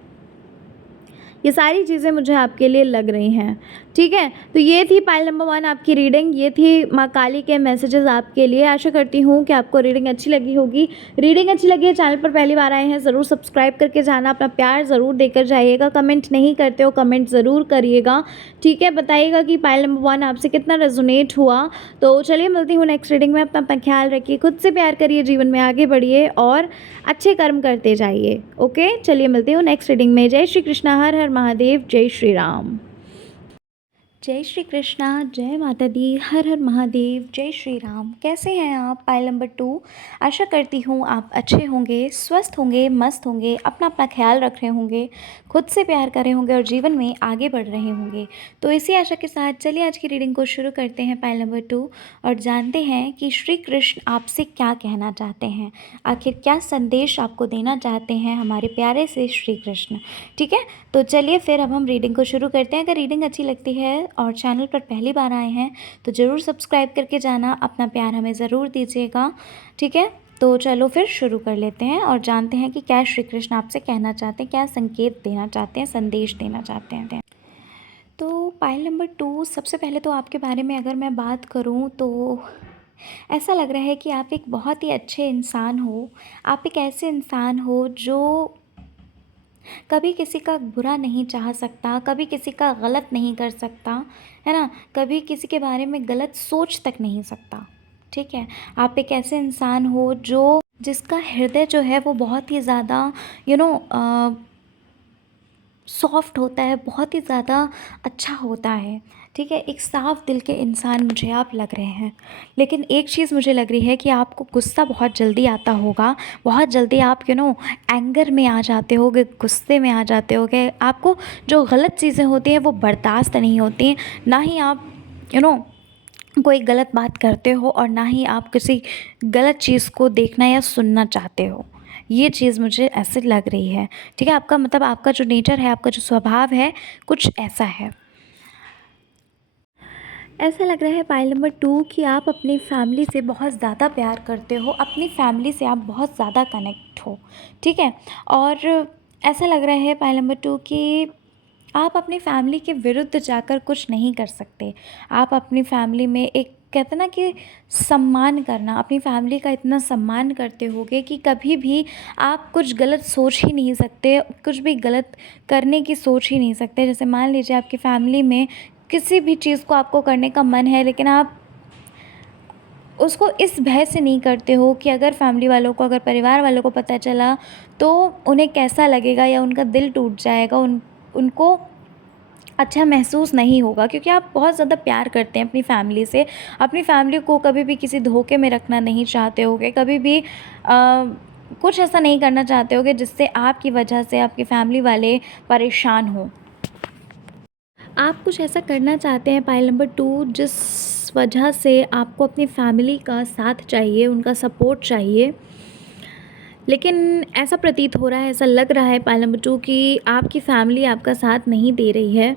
ये सारी चीज़ें मुझे आपके लिए लग रही हैं, ठीक है। तो ये थी पाइल नंबर 1 आपकी रीडिंग, ये थी माँ काली के मैसेजेस आपके लिए। आशा करती हूँ कि आपको रीडिंग अच्छी लगी होगी। रीडिंग अच्छी लगी है, चैनल पर पहली बार आए हैं, ज़रूर सब्सक्राइब करके जाना, अपना प्यार ज़रूर देकर जाइएगा। कमेंट नहीं करते हो, कमेंट ज़रूर करिएगा, ठीक है। बताइएगा कि पाइल नंबर 1 आपसे कितना रेजोनेट हुआ। तो चलिए मिलती हूँ नेक्स्ट रीडिंग में। अपना अपना ख्याल रखिए, खुद से प्यार करिए, जीवन में आगे बढ़िए, और अच्छे कर्म करते जाइए। ओके, चलिए मिलती हूँ नेक्स्ट रीडिंग में। जय श्री कृष्णा, हर हर महादेव, जय श्री राम। जय श्री कृष्णा, जय माता दी, हर हर महादेव, जय श्री राम। कैसे हैं आप? पाइल नंबर 2, आशा करती हूँ आप अच्छे होंगे, स्वस्थ होंगे, मस्त होंगे, अपना अपना ख्याल रख रहे होंगे, खुद से प्यार कर रहे होंगे, और जीवन में आगे बढ़ रहे होंगे। तो इसी आशा के साथ चलिए आज की रीडिंग को शुरू करते हैं, पाइल नंबर 2, और जानते हैं कि श्री कृष्ण आपसे क्या कहना चाहते हैं, आखिर क्या संदेश आपको देना चाहते हैं हमारे प्यारे से श्री कृष्ण, ठीक है। तो चलिए फिर अब हम रीडिंग को शुरू करते हैं। अगर रीडिंग अच्छी लगती है और चैनल पर पहली बार आए हैं तो ज़रूर सब्सक्राइब करके जाना, अपना प्यार हमें ज़रूर दीजिएगा, ठीक है। तो चलो फिर शुरू कर लेते हैं और जानते हैं कि क्या श्री कृष्ण आपसे कहना चाहते हैं, क्या संकेत देना चाहते हैं, संदेश देना चाहते हैं। तो पाइल नंबर 2, सबसे पहले तो आपके बारे में अगर मैं बात करूं तो ऐसा लग रहा है कि आप एक बहुत ही अच्छे इंसान हो। आप एक ऐसे इंसान हो जो कभी किसी का बुरा नहीं चाह सकता, कभी किसी का गलत नहीं कर सकता, है ना, कभी किसी के बारे में गलत सोच तक नहीं सकता, ठीक है। आप एक ऐसे इंसान हो जो जिसका हृदय जो है वो बहुत ही ज़्यादा सॉफ्ट होता है, बहुत ही ज़्यादा अच्छा होता है, ठीक है। एक साफ दिल के इंसान मुझे आप लग रहे हैं। लेकिन एक चीज़ मुझे लग रही है कि आपको गुस्सा बहुत जल्दी आता होगा, बहुत जल्दी आप एंगर में आ जाते होगे, गुस्से में आ जाते होगे। आपको जो गलत चीज़ें होती हैं वो बर्दाश्त नहीं होती हैं, ना ही आप कोई गलत बात करते हो, और ना ही आप किसी गलत चीज़ को देखना या सुनना चाहते हो। ये चीज़ मुझे ऐसे लग रही है, ठीक है। आपका मतलब आपका जो नेचर है, आपका जो स्वभाव है, कुछ ऐसा है। ऐसा लग रहा है पाइल नंबर 2 कि आप अपनी फैमिली से बहुत ज़्यादा प्यार करते हो, अपनी फैमिली से आप बहुत ज़्यादा कनेक्ट हो, ठीक है। और ऐसा लग रहा है पाइल नंबर 2 कि आप अपनी फैमिली के विरुद्ध जाकर कुछ नहीं कर सकते। आप अपनी फैमिली में एक कहते हैं ना कि सम्मान करना, अपनी फैमिली का इतना सम्मान करते होगे कि कभी भी आप कुछ गलत सोच ही नहीं सकते, कुछ भी गलत करने की सोच ही नहीं सकते। जैसे मान लीजिए आपकी फैमिली में किसी भी चीज़ को आपको करने का मन है, लेकिन आप उसको इस भय से नहीं करते हो कि अगर फैमिली वालों को, अगर परिवार वालों को पता चला तो उन्हें कैसा लगेगा या उनका दिल टूट जाएगा, उनको अच्छा महसूस नहीं होगा, क्योंकि आप बहुत ज़्यादा प्यार करते हैं अपनी फैमिली से। अपनी फैमिली को कभी भी किसी धोखे में रखना नहीं चाहते होगे, कभी भी कुछ ऐसा नहीं करना चाहते होगे जिससे आपकी वजह से आपकी फैमिली वाले परेशान हों। आप कुछ ऐसा करना चाहते हैं पाइल नंबर 2, जिस वजह से आपको अपनी फैमिली का साथ चाहिए, उनका सपोर्ट चाहिए। लेकिन ऐसा प्रतीत हो रहा है, ऐसा लग रहा है पाइल नंबर 2 कि आपकी फैमिली आपका साथ नहीं दे रही है,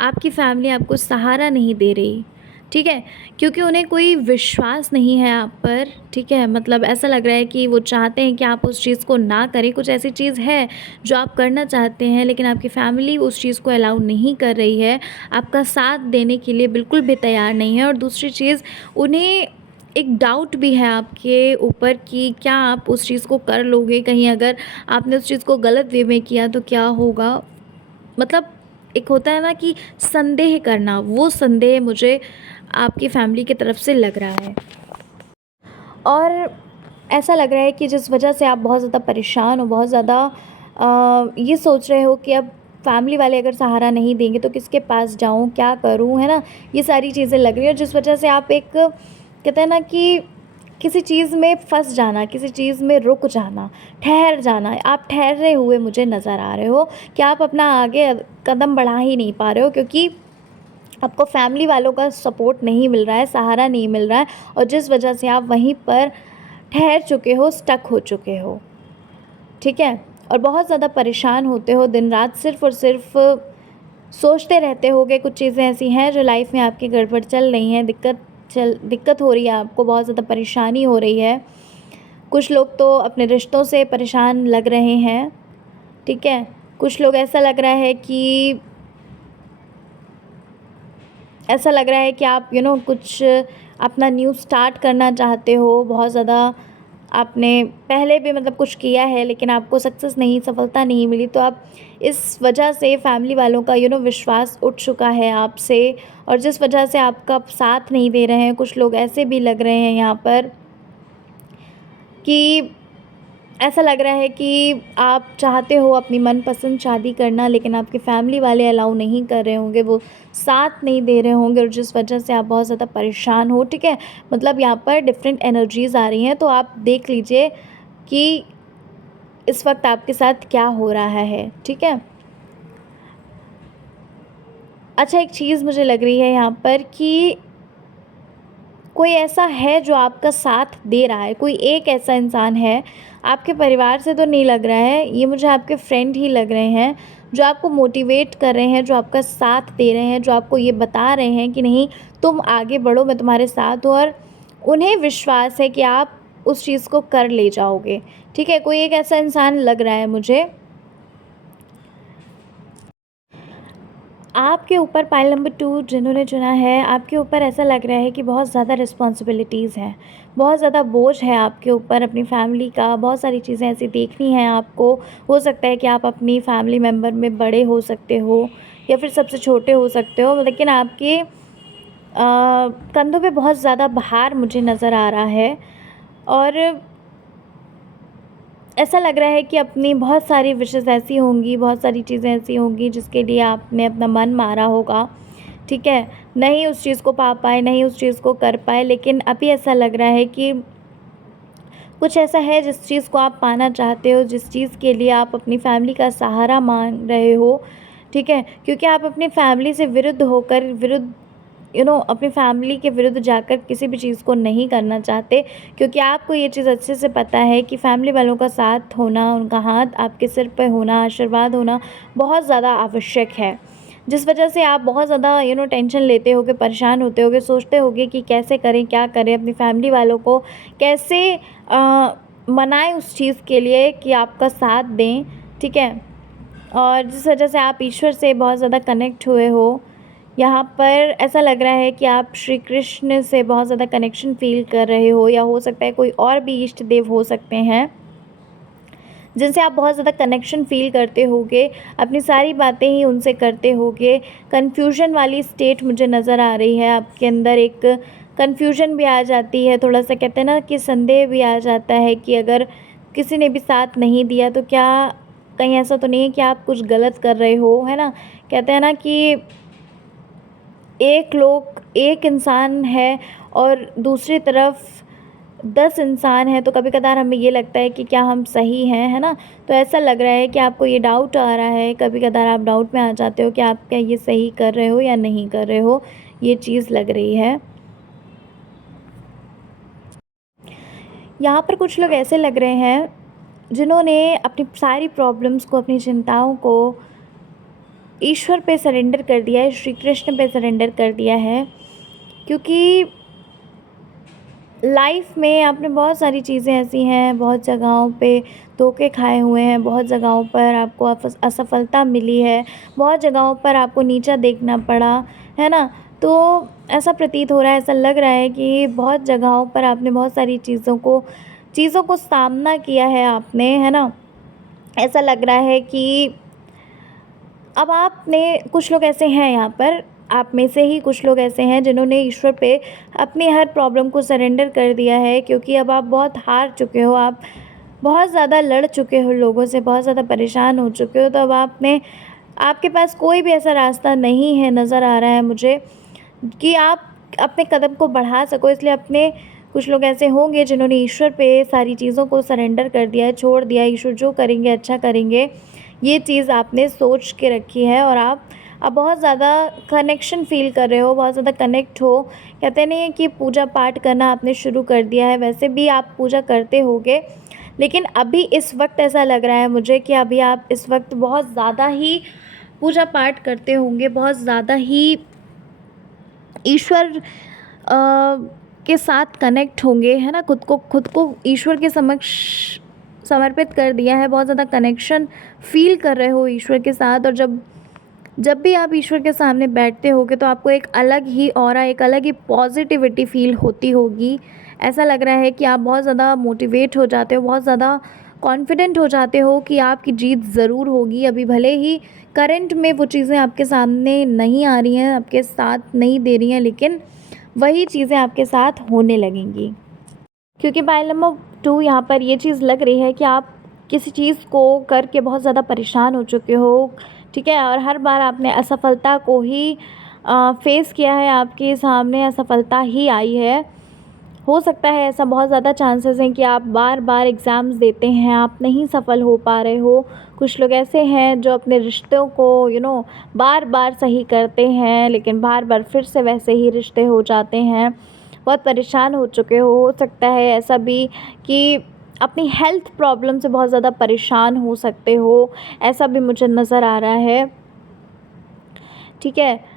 आपकी फैमिली आपको सहारा नहीं दे रही, ठीक है? क्योंकि उन्हें कोई विश्वास नहीं है आप पर, ठीक है? मतलब ऐसा लग रहा है कि वो चाहते हैं कि आप उस चीज़ को ना करें। कुछ ऐसी चीज़ है जो आप करना चाहते हैं, लेकिन आपकी फैमिली उस चीज़ को अलाउ नहीं कर रही है, आपका साथ देने के लिए बिल्कुल भी तैयार नहीं है। और दूसरी चीज़, उन्हें एक डाउट भी है आपके ऊपर कि क्या आप उस चीज़ को कर लोगे, कहीं अगर आपने उस चीज़ को गलत वे में किया तो क्या होगा? मतलब एक होता है ना कि संदेह करना, वो संदेह मुझे आपकी फैमिली की तरफ से लग रहा है। और ऐसा लग रहा है कि जिस वजह से आप बहुत ज़्यादा परेशान हो, बहुत ज़्यादा ये सोच रहे हो कि अब फैमिली वाले अगर सहारा नहीं देंगे तो किसके पास जाऊँ, क्या करूँ, है ना? ये सारी चीज़ें लग रही हैं, और जिस वजह से आप एक कहते हैं ना कि किसी चीज़ में फँस जाना, किसी चीज़ में रुक जाना, ठहर जाना, आप ठहरे हुए मुझे नज़र आ रहे हो कि आप अपना आगे कदम बढ़ा ही नहीं पा रहे हो, क्योंकि आपको फैमिली वालों का सपोर्ट नहीं मिल रहा है, सहारा नहीं मिल रहा है, और जिस वजह से आप वहीं पर ठहर चुके हो, स्टक हो चुके हो, ठीक है? और बहुत ज़्यादा परेशान होते हो, दिन रात सिर्फ़ और सिर्फ सोचते रहते होगे। कुछ चीज़ें ऐसी हैं जो लाइफ में आपकी गड़बड़ चल रही हैं, दिक्कत हो रही है, आपको बहुत ज़्यादा परेशानी हो रही है। कुछ लोग तो अपने रिश्तों से परेशान लग रहे हैं, ठीक है? कुछ लोग ऐसा लग रहा है कि आप कुछ अपना न्यू स्टार्ट करना चाहते हो। बहुत ज़्यादा आपने पहले भी मतलब कुछ किया है, लेकिन आपको सफलता नहीं मिली, तो आप इस वजह से फैमिली वालों का विश्वास उठ चुका है आपसे, और जिस वजह से आपका साथ नहीं दे रहे हैं। कुछ लोग ऐसे भी लग रहे हैं यहाँ पर कि ऐसा लग रहा है कि आप चाहते हो अपनी मनपसंद शादी करना, लेकिन आपके फैमिली वाले अलाउ नहीं कर रहे होंगे, वो साथ नहीं दे रहे होंगे, और जिस वजह से आप बहुत ज़्यादा परेशान हो, ठीक है? मतलब यहाँ पर डिफरेंट एनर्जीज़ आ रही हैं, तो आप देख लीजिए कि इस वक्त आपके साथ क्या हो रहा है, ठीक है? अच्छा, एक चीज़ मुझे लग रही है यहाँ पर कि कोई ऐसा है जो आपका साथ दे रहा है, कोई एक ऐसा इंसान है, आपके परिवार से तो नहीं लग रहा है, ये मुझे आपके फ्रेंड ही लग रहे हैं, जो आपको मोटिवेट कर रहे हैं, जो आपका साथ दे रहे हैं, जो आपको ये बता रहे हैं कि नहीं, तुम आगे बढ़ो, मैं तुम्हारे साथ हूँ, और उन्हें विश्वास है कि आप उस चीज़ को कर ले जाओगे, ठीक है? कोई एक ऐसा इंसान लग रहा है मुझे। आपके ऊपर पाइल नंबर 2 जिन्होंने चुना है, आपके ऊपर ऐसा लग रहा है कि बहुत ज़्यादा रिस्पॉन्सिबिलिटीज़ हैं, बहुत ज़्यादा बोझ है आपके ऊपर अपनी फैमिली का, बहुत सारी चीज़ें ऐसी देखनी हैं आपको। हो सकता है कि आप अपनी फैमिली मेम्बर में बड़े हो सकते हो, या फिर सबसे छोटे हो सकते हो, लेकिन आपके कंधों पे बहुत ज़्यादा भार मुझे नज़र आ रहा है, और ऐसा लग रहा है कि अपनी बहुत सारी विशेज़ ऐसी होंगी, बहुत सारी चीज़ें ऐसी होंगी जिसके लिए आपने अपना मन मारा होगा, ठीक है? नहीं उस चीज़ को पा पाए, नहीं उस चीज़ को कर पाए, लेकिन अभी ऐसा लग रहा है कि कुछ ऐसा है जिस चीज़ को आप पाना चाहते हो, जिस चीज़ के लिए आप अपनी फैमिली का सहारा मांग रहे हो, ठीक है? क्योंकि आप अपनी फैमिली से अपनी फैमिली के विरुद्ध जाकर किसी भी चीज़ को नहीं करना चाहते, क्योंकि आपको ये चीज़ अच्छे से पता है कि फैमिली वालों का साथ होना, उनका हाथ आपके सिर पे होना, आशीर्वाद होना बहुत ज़्यादा आवश्यक है। जिस वजह से आप बहुत ज़्यादा टेंशन लेते होगे, परेशान होते होगे, सोचते होगे कि कैसे करें, क्या करें, अपनी फैमिली वालों को कैसे मनाएं उस चीज़ के लिए कि आपका साथ दें, ठीक है? और जिस वजह से आप ईश्वर से बहुत ज़्यादा कनेक्ट हुए हो। यहाँ पर ऐसा लग रहा है कि आप श्री कृष्ण से बहुत ज़्यादा कनेक्शन फ़ील कर रहे हो, या हो सकता है कोई और भी इष्ट देव हो सकते हैं जिनसे आप बहुत ज़्यादा कनेक्शन फ़ील करते होगे, अपनी सारी बातें ही उनसे करते होगे। कन्फ्यूजन वाली स्टेट मुझे नज़र आ रही है आपके अंदर, एक कन्फ्यूजन भी आ जाती है, थोड़ा-सा कहते हैं ना कि संदेह भी आ जाता है कि अगर किसी ने भी साथ नहीं दिया तो क्या कहीं ऐसा तो नहीं है कि आप कुछ गलत कर रहे हो, है ना? कहते हैं ना कि एक इंसान है और दूसरी तरफ 10 इंसान हैं, तो कभी-कभार हमें ये लगता है कि क्या हम सही हैं, है ना? तो ऐसा लग रहा है कि आपको ये डाउट आ रहा है, कभी-कभार आप डाउट में आ जाते हो कि आप क्या ये सही कर रहे हो या नहीं कर रहे हो, ये चीज़ लग रही है। यहाँ पर कुछ लोग ऐसे लग रहे हैं जिन्होंने अपनी सारी प्रॉब्लम्स को, अपनी चिंताओं को ईश्वर पे सरेंडर कर दिया है, श्री कृष्ण पे सरेंडर कर दिया है, क्योंकि लाइफ में आपने बहुत सारी चीज़ें ऐसी हैं, बहुत जगहों पे धोखे खाए हुए हैं, बहुत जगहों पर आपको असफलता मिली है, बहुत जगहों पर आपको नीचा देखना पड़ा, है ना? तो ऐसा प्रतीत हो रहा है, ऐसा लग रहा है कि बहुत जगहों पर आपने बहुत सारी चीज़ों को सामना किया है आपने, है ना? ऐसा लग रहा है कि अब आपने, कुछ लोग ऐसे हैं यहाँ पर, आप में से ही कुछ लोग ऐसे हैं जिन्होंने ईश्वर पे अपनी हर प्रॉब्लम को सरेंडर कर दिया है, क्योंकि अब आप बहुत हार चुके हो, आप बहुत ज़्यादा लड़ चुके हो लोगों से, बहुत ज़्यादा परेशान हो चुके हो। तो अब आपके पास कोई भी ऐसा रास्ता नहीं है, नज़र आ रहा है मुझे, कि आप अपने कदम को बढ़ा सको। इसलिए कुछ लोग ऐसे होंगे जिन्होंने ईश्वर पे सारी चीज़ों को सरेंडर कर दिया है, छोड़ दिया है, ईश्वर जो करेंगे अच्छा करेंगे, ये चीज़ आपने सोच के रखी है, और आप अब बहुत ज़्यादा कनेक्शन फ़ील कर रहे हो, बहुत ज़्यादा कनेक्ट हो। कहते नहीं है कि पूजा पाठ करना आपने शुरू कर दिया है, वैसे भी आप पूजा करते होगे, लेकिन अभी इस वक्त ऐसा लग रहा है मुझे कि अभी आप इस वक्त बहुत ज़्यादा ही पूजा पाठ करते होंगे, बहुत ज़्यादा ही ईश्वर के साथ कनेक्ट होंगे, है ना? खुद को ईश्वर के समक्ष समर्पित कर दिया है, बहुत ज़्यादा कनेक्शन फ़ील कर रहे हो ईश्वर के साथ। और जब भी आप ईश्वर के सामने बैठते होगे तो आपको एक अलग ही ऑरा, एक अलग ही पॉजिटिविटी फ़ील होती होगी। ऐसा लग रहा है कि आप बहुत ज़्यादा मोटिवेट हो जाते हो, बहुत ज़्यादा कॉन्फिडेंट हो जाते हो कि आपकी जीत ज़रूर होगी। अभी भले ही करंट में वो चीज़ें आपके सामने नहीं आ रही हैं, आपके साथ नहीं दे रही हैं, लेकिन वही चीज़ें आपके साथ होने लगेंगी। क्योंकि पाइल नंबर 2 यहाँ पर ये चीज़ लग रही है कि आप किसी चीज़ को करके बहुत ज़्यादा परेशान हो चुके हो, ठीक है? और हर बार आपने असफलता को ही फेस किया है, आपके सामने असफलता ही आई है। हो सकता है ऐसा, बहुत ज़्यादा चांसेस हैं कि आप बार-बार एग्ज़ाम्स देते हैं, आप नहीं सफल हो पा रहे हो। कुछ लोग ऐसे हैं जो अपने रिश्तों को बार-बार सही करते हैं, लेकिन बार-बार फिर से वैसे ही रिश्ते हो जाते हैं। बहुत परेशान हो चुके हो सकता है ऐसा भी कि अपनी हेल्थ प्रॉब्लम से बहुत ज़्यादा परेशान हो सकते हो, ऐसा भी मुझे नज़र आ रहा है, ठीक है?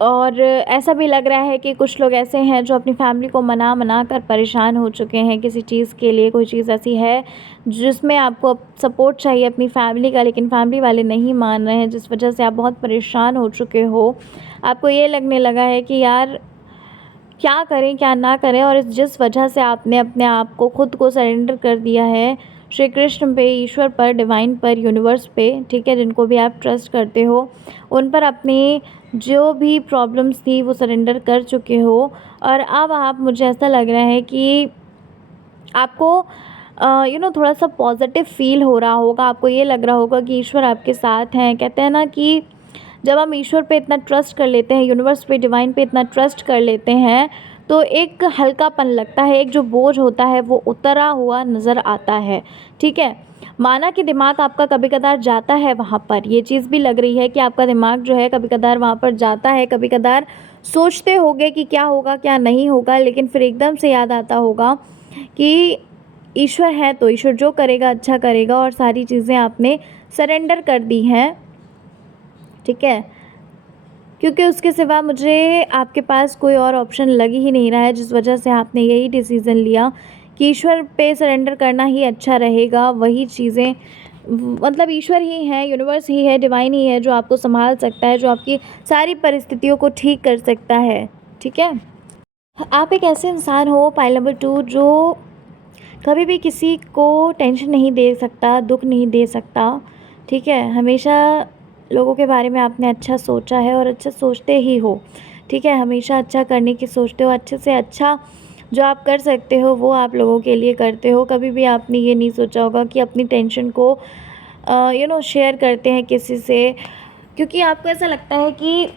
और ऐसा भी लग रहा है कि कुछ लोग ऐसे हैं जो अपनी फैमिली को मना कर परेशान हो चुके हैं किसी चीज़ के लिए। कोई चीज़ ऐसी है जिसमें आपको सपोर्ट चाहिए अपनी फैमिली का, लेकिन फैमिली वाले नहीं मान रहे हैं, जिस वजह से आप बहुत परेशान हो चुके हो। आपको ये लगने लगा है कि यार क्या करें क्या ना करें, और जिस वजह से आपने अपने आप को, खुद को सरेंडर कर दिया है श्री कृष्ण पे, ईश्वर पर, डिवाइन पर, यूनिवर्स पे, ठीक है? जिनको भी आप ट्रस्ट करते हो, उन पर अपनी जो भी प्रॉब्लम्स थी वो सरेंडर कर चुके हो। और अब आप, मुझे ऐसा लग रहा है कि आपको थोड़ा सा पॉजिटिव फील हो रहा होगा, आपको ये लग रहा होगा कि ईश्वर आपके साथ हैं। कहते हैं ना कि जब हम ईश्वर पे इतना ट्रस्ट कर लेते हैं, यूनिवर्स पे, डिवाइन पे इतना ट्रस्ट कर लेते हैं, तो एक हल्कापन लगता है, एक जो बोझ होता है वो उतरा हुआ नज़र आता है, ठीक है? माना कि दिमाग आपका कभी-कभार जाता है वहाँ पर, ये चीज़ भी लग रही है कि आपका दिमाग जो है कभी-कभार वहाँ पर जाता है, कभी-कभार सोचते होगे कि क्या होगा, क्या नहीं होगा, लेकिन फिर एकदम से याद आता होगा कि ईश्वर है तो ईश्वर जो करेगा अच्छा करेगा, और सारी चीज़ें आपने सरेंडर कर दी हैं, ठीक है? क्योंकि उसके सिवा मुझे आपके पास कोई और ऑप्शन लग ही नहीं रहा है, जिस वजह से आपने यही डिसीज़न लिया कि ईश्वर पे सरेंडर करना ही अच्छा रहेगा, वही चीज़ें मतलब ईश्वर ही है, यूनिवर्स ही है, डिवाइन ही है जो आपको संभाल सकता है, जो आपकी सारी परिस्थितियों को ठीक कर सकता है, ठीक है। आप एक ऐसे इंसान हो, पाइल नंबर 2, जो कभी भी किसी को टेंशन नहीं दे सकता, दुख नहीं दे सकता, ठीक है। हमेशा लोगों के बारे में आपने अच्छा सोचा है और अच्छा सोचते ही हो, ठीक है। हमेशा अच्छा करने की सोचते हो, अच्छे से अच्छा जो आप कर सकते हो वो आप लोगों के लिए करते हो। कभी भी आपने ये नहीं सोचा होगा कि अपनी टेंशन को शेयर करते हैं किसी से, क्योंकि आपको ऐसा लगता है कि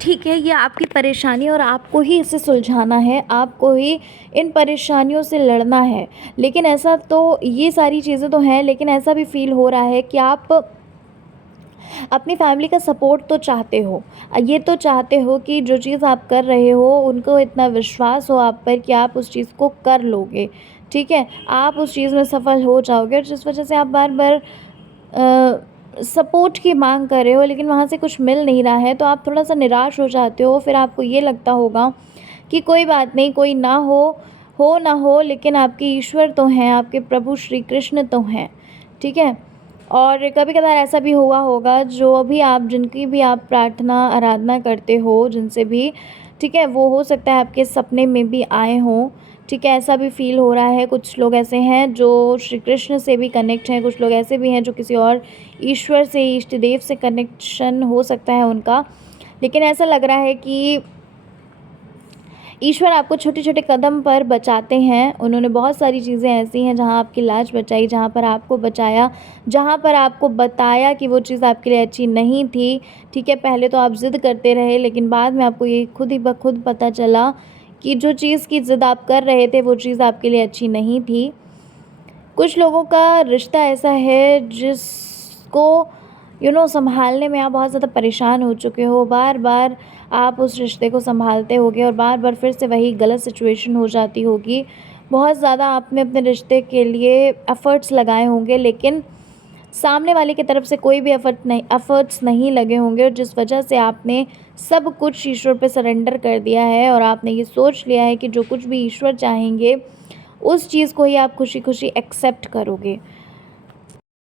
ठीक है, ये आपकी परेशानी और आपको ही इसे सुलझाना है, आपको ही इन परेशानियों से लड़ना है। लेकिन ऐसा तो ये सारी चीज़ें तो हैं, लेकिन ऐसा भी फ़ील हो रहा है कि आप अपनी फैमिली का सपोर्ट तो चाहते हो। ये तो चाहते हो कि जो चीज़ आप कर रहे हो उनको इतना विश्वास हो आप पर कि आप उस चीज़ को कर लोगे, ठीक है। आप उस चीज़ में सफल हो जाओगे, और जिस वजह से आप बार-बार सपोर्ट की मांग कर रहे हो लेकिन वहाँ से कुछ मिल नहीं रहा है, तो आप थोड़ा-सा निराश हो जाते हो। फिर आपको ये लगता होगा कि कोई बात नहीं, कोई ना हो ना हो, लेकिन आपके ईश्वर तो हैं, आपके प्रभु श्री कृष्ण तो हैं, ठीक है। और कभी-कभार ऐसा भी हुआ होगा, जो भी आप जिनकी भी आप प्रार्थना आराधना करते हो, जिनसे भी, ठीक है, वो हो सकता है आपके सपने में भी आए हों, ठीक है। ऐसा भी फ़ील हो रहा है। कुछ लोग ऐसे हैं जो श्री कृष्ण से भी कनेक्ट हैं, कुछ लोग ऐसे भी हैं जो किसी और ईश्वर से, इष्ट देव से कनेक्शन हो सकता है उनका। लेकिन ऐसा लग रहा है कि ईश्वर आपको छोटे-छोटे कदम पर बचाते हैं। उन्होंने बहुत सारी चीज़ें ऐसी हैं जहाँ आपकी लाज बचाई, जहाँ पर आपको बचाया, जहाँ पर आपको बताया कि वो चीज़ आपके लिए अच्छी नहीं थी, ठीक है। पहले तो आप ज़िद करते रहे, लेकिन बाद में आपको ये खुद ही ब खुद पता चला कि जो चीज़ की ज़िद आप कर रहे थे वो चीज़ आपके लिए अच्छी नहीं थी। कुछ लोगों का रिश्ता ऐसा है जिसको सँभालने में आप बहुत ज़्यादा परेशान हो चुके हो। बार-बार आप उस रिश्ते को सँभालते होगे और बार-बार फिर से वही गलत सिचुएशन हो जाती होगी। बहुत ज़्यादा आपने अपने रिश्ते के लिए एफ़र्ट्स लगाए होंगे, लेकिन सामने वाले की तरफ से कोई भी एफ़र्ट्स नहीं लगे होंगे, और जिस वजह से आपने सब कुछ ईश्वर पे सरेंडर कर दिया है और आपने ये सोच लिया है कि जो कुछ भी ईश्वर चाहेंगे उस चीज़ को ही आप खुशी-खुशी एक्सेप्ट करोगे।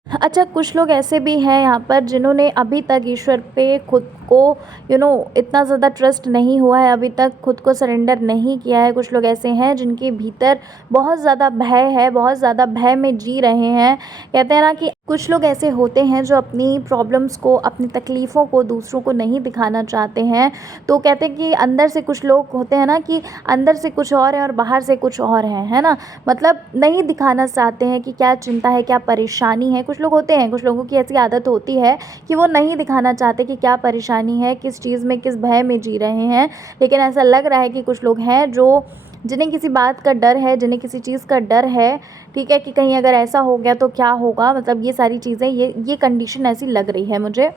अच्छा, कुछ लोग ऐसे भी हैं यहाँ पर जिन्होंने अभी तक ईश्वर पे खुद को इतना ज़्यादा ट्रस्ट नहीं हुआ है, अभी तक खुद को सरेंडर नहीं किया है। कुछ लोग ऐसे हैं जिनके भीतर बहुत ज़्यादा भय है, बहुत ज़्यादा भय में जी रहे हैं। कहते हैं ना कि कुछ लोग ऐसे होते हैं जो अपनी प्रॉब्लम्स को, अपनी तकलीफ़ों को दूसरों को नहीं दिखाना चाहते हैं। तो कहते हैं कि अंदर से कुछ लोग होते हैं ना कि अंदर से कुछ और है और बाहर से कुछ और है ना? मतलब नहीं दिखाना चाहते हैं कि क्या चिंता है, क्या परेशानी है। कुछ लोग होते हैं, कुछ लोगों की ऐसी आदत होती है कि वो नहीं दिखाना चाहते कि क्या परेशानी है, किस चीज़ में, किस भय में जी रहे हैं। लेकिन ऐसा लग रहा है कि कुछ लोग हैं जो जिन्हें किसी बात का डर है, जिन्हें किसी चीज़ का डर है, ठीक है, कि कहीं अगर ऐसा हो गया तो क्या होगा। मतलब ये सारी चीज़ें, ये कंडीशन ऐसी लग रही है मुझे।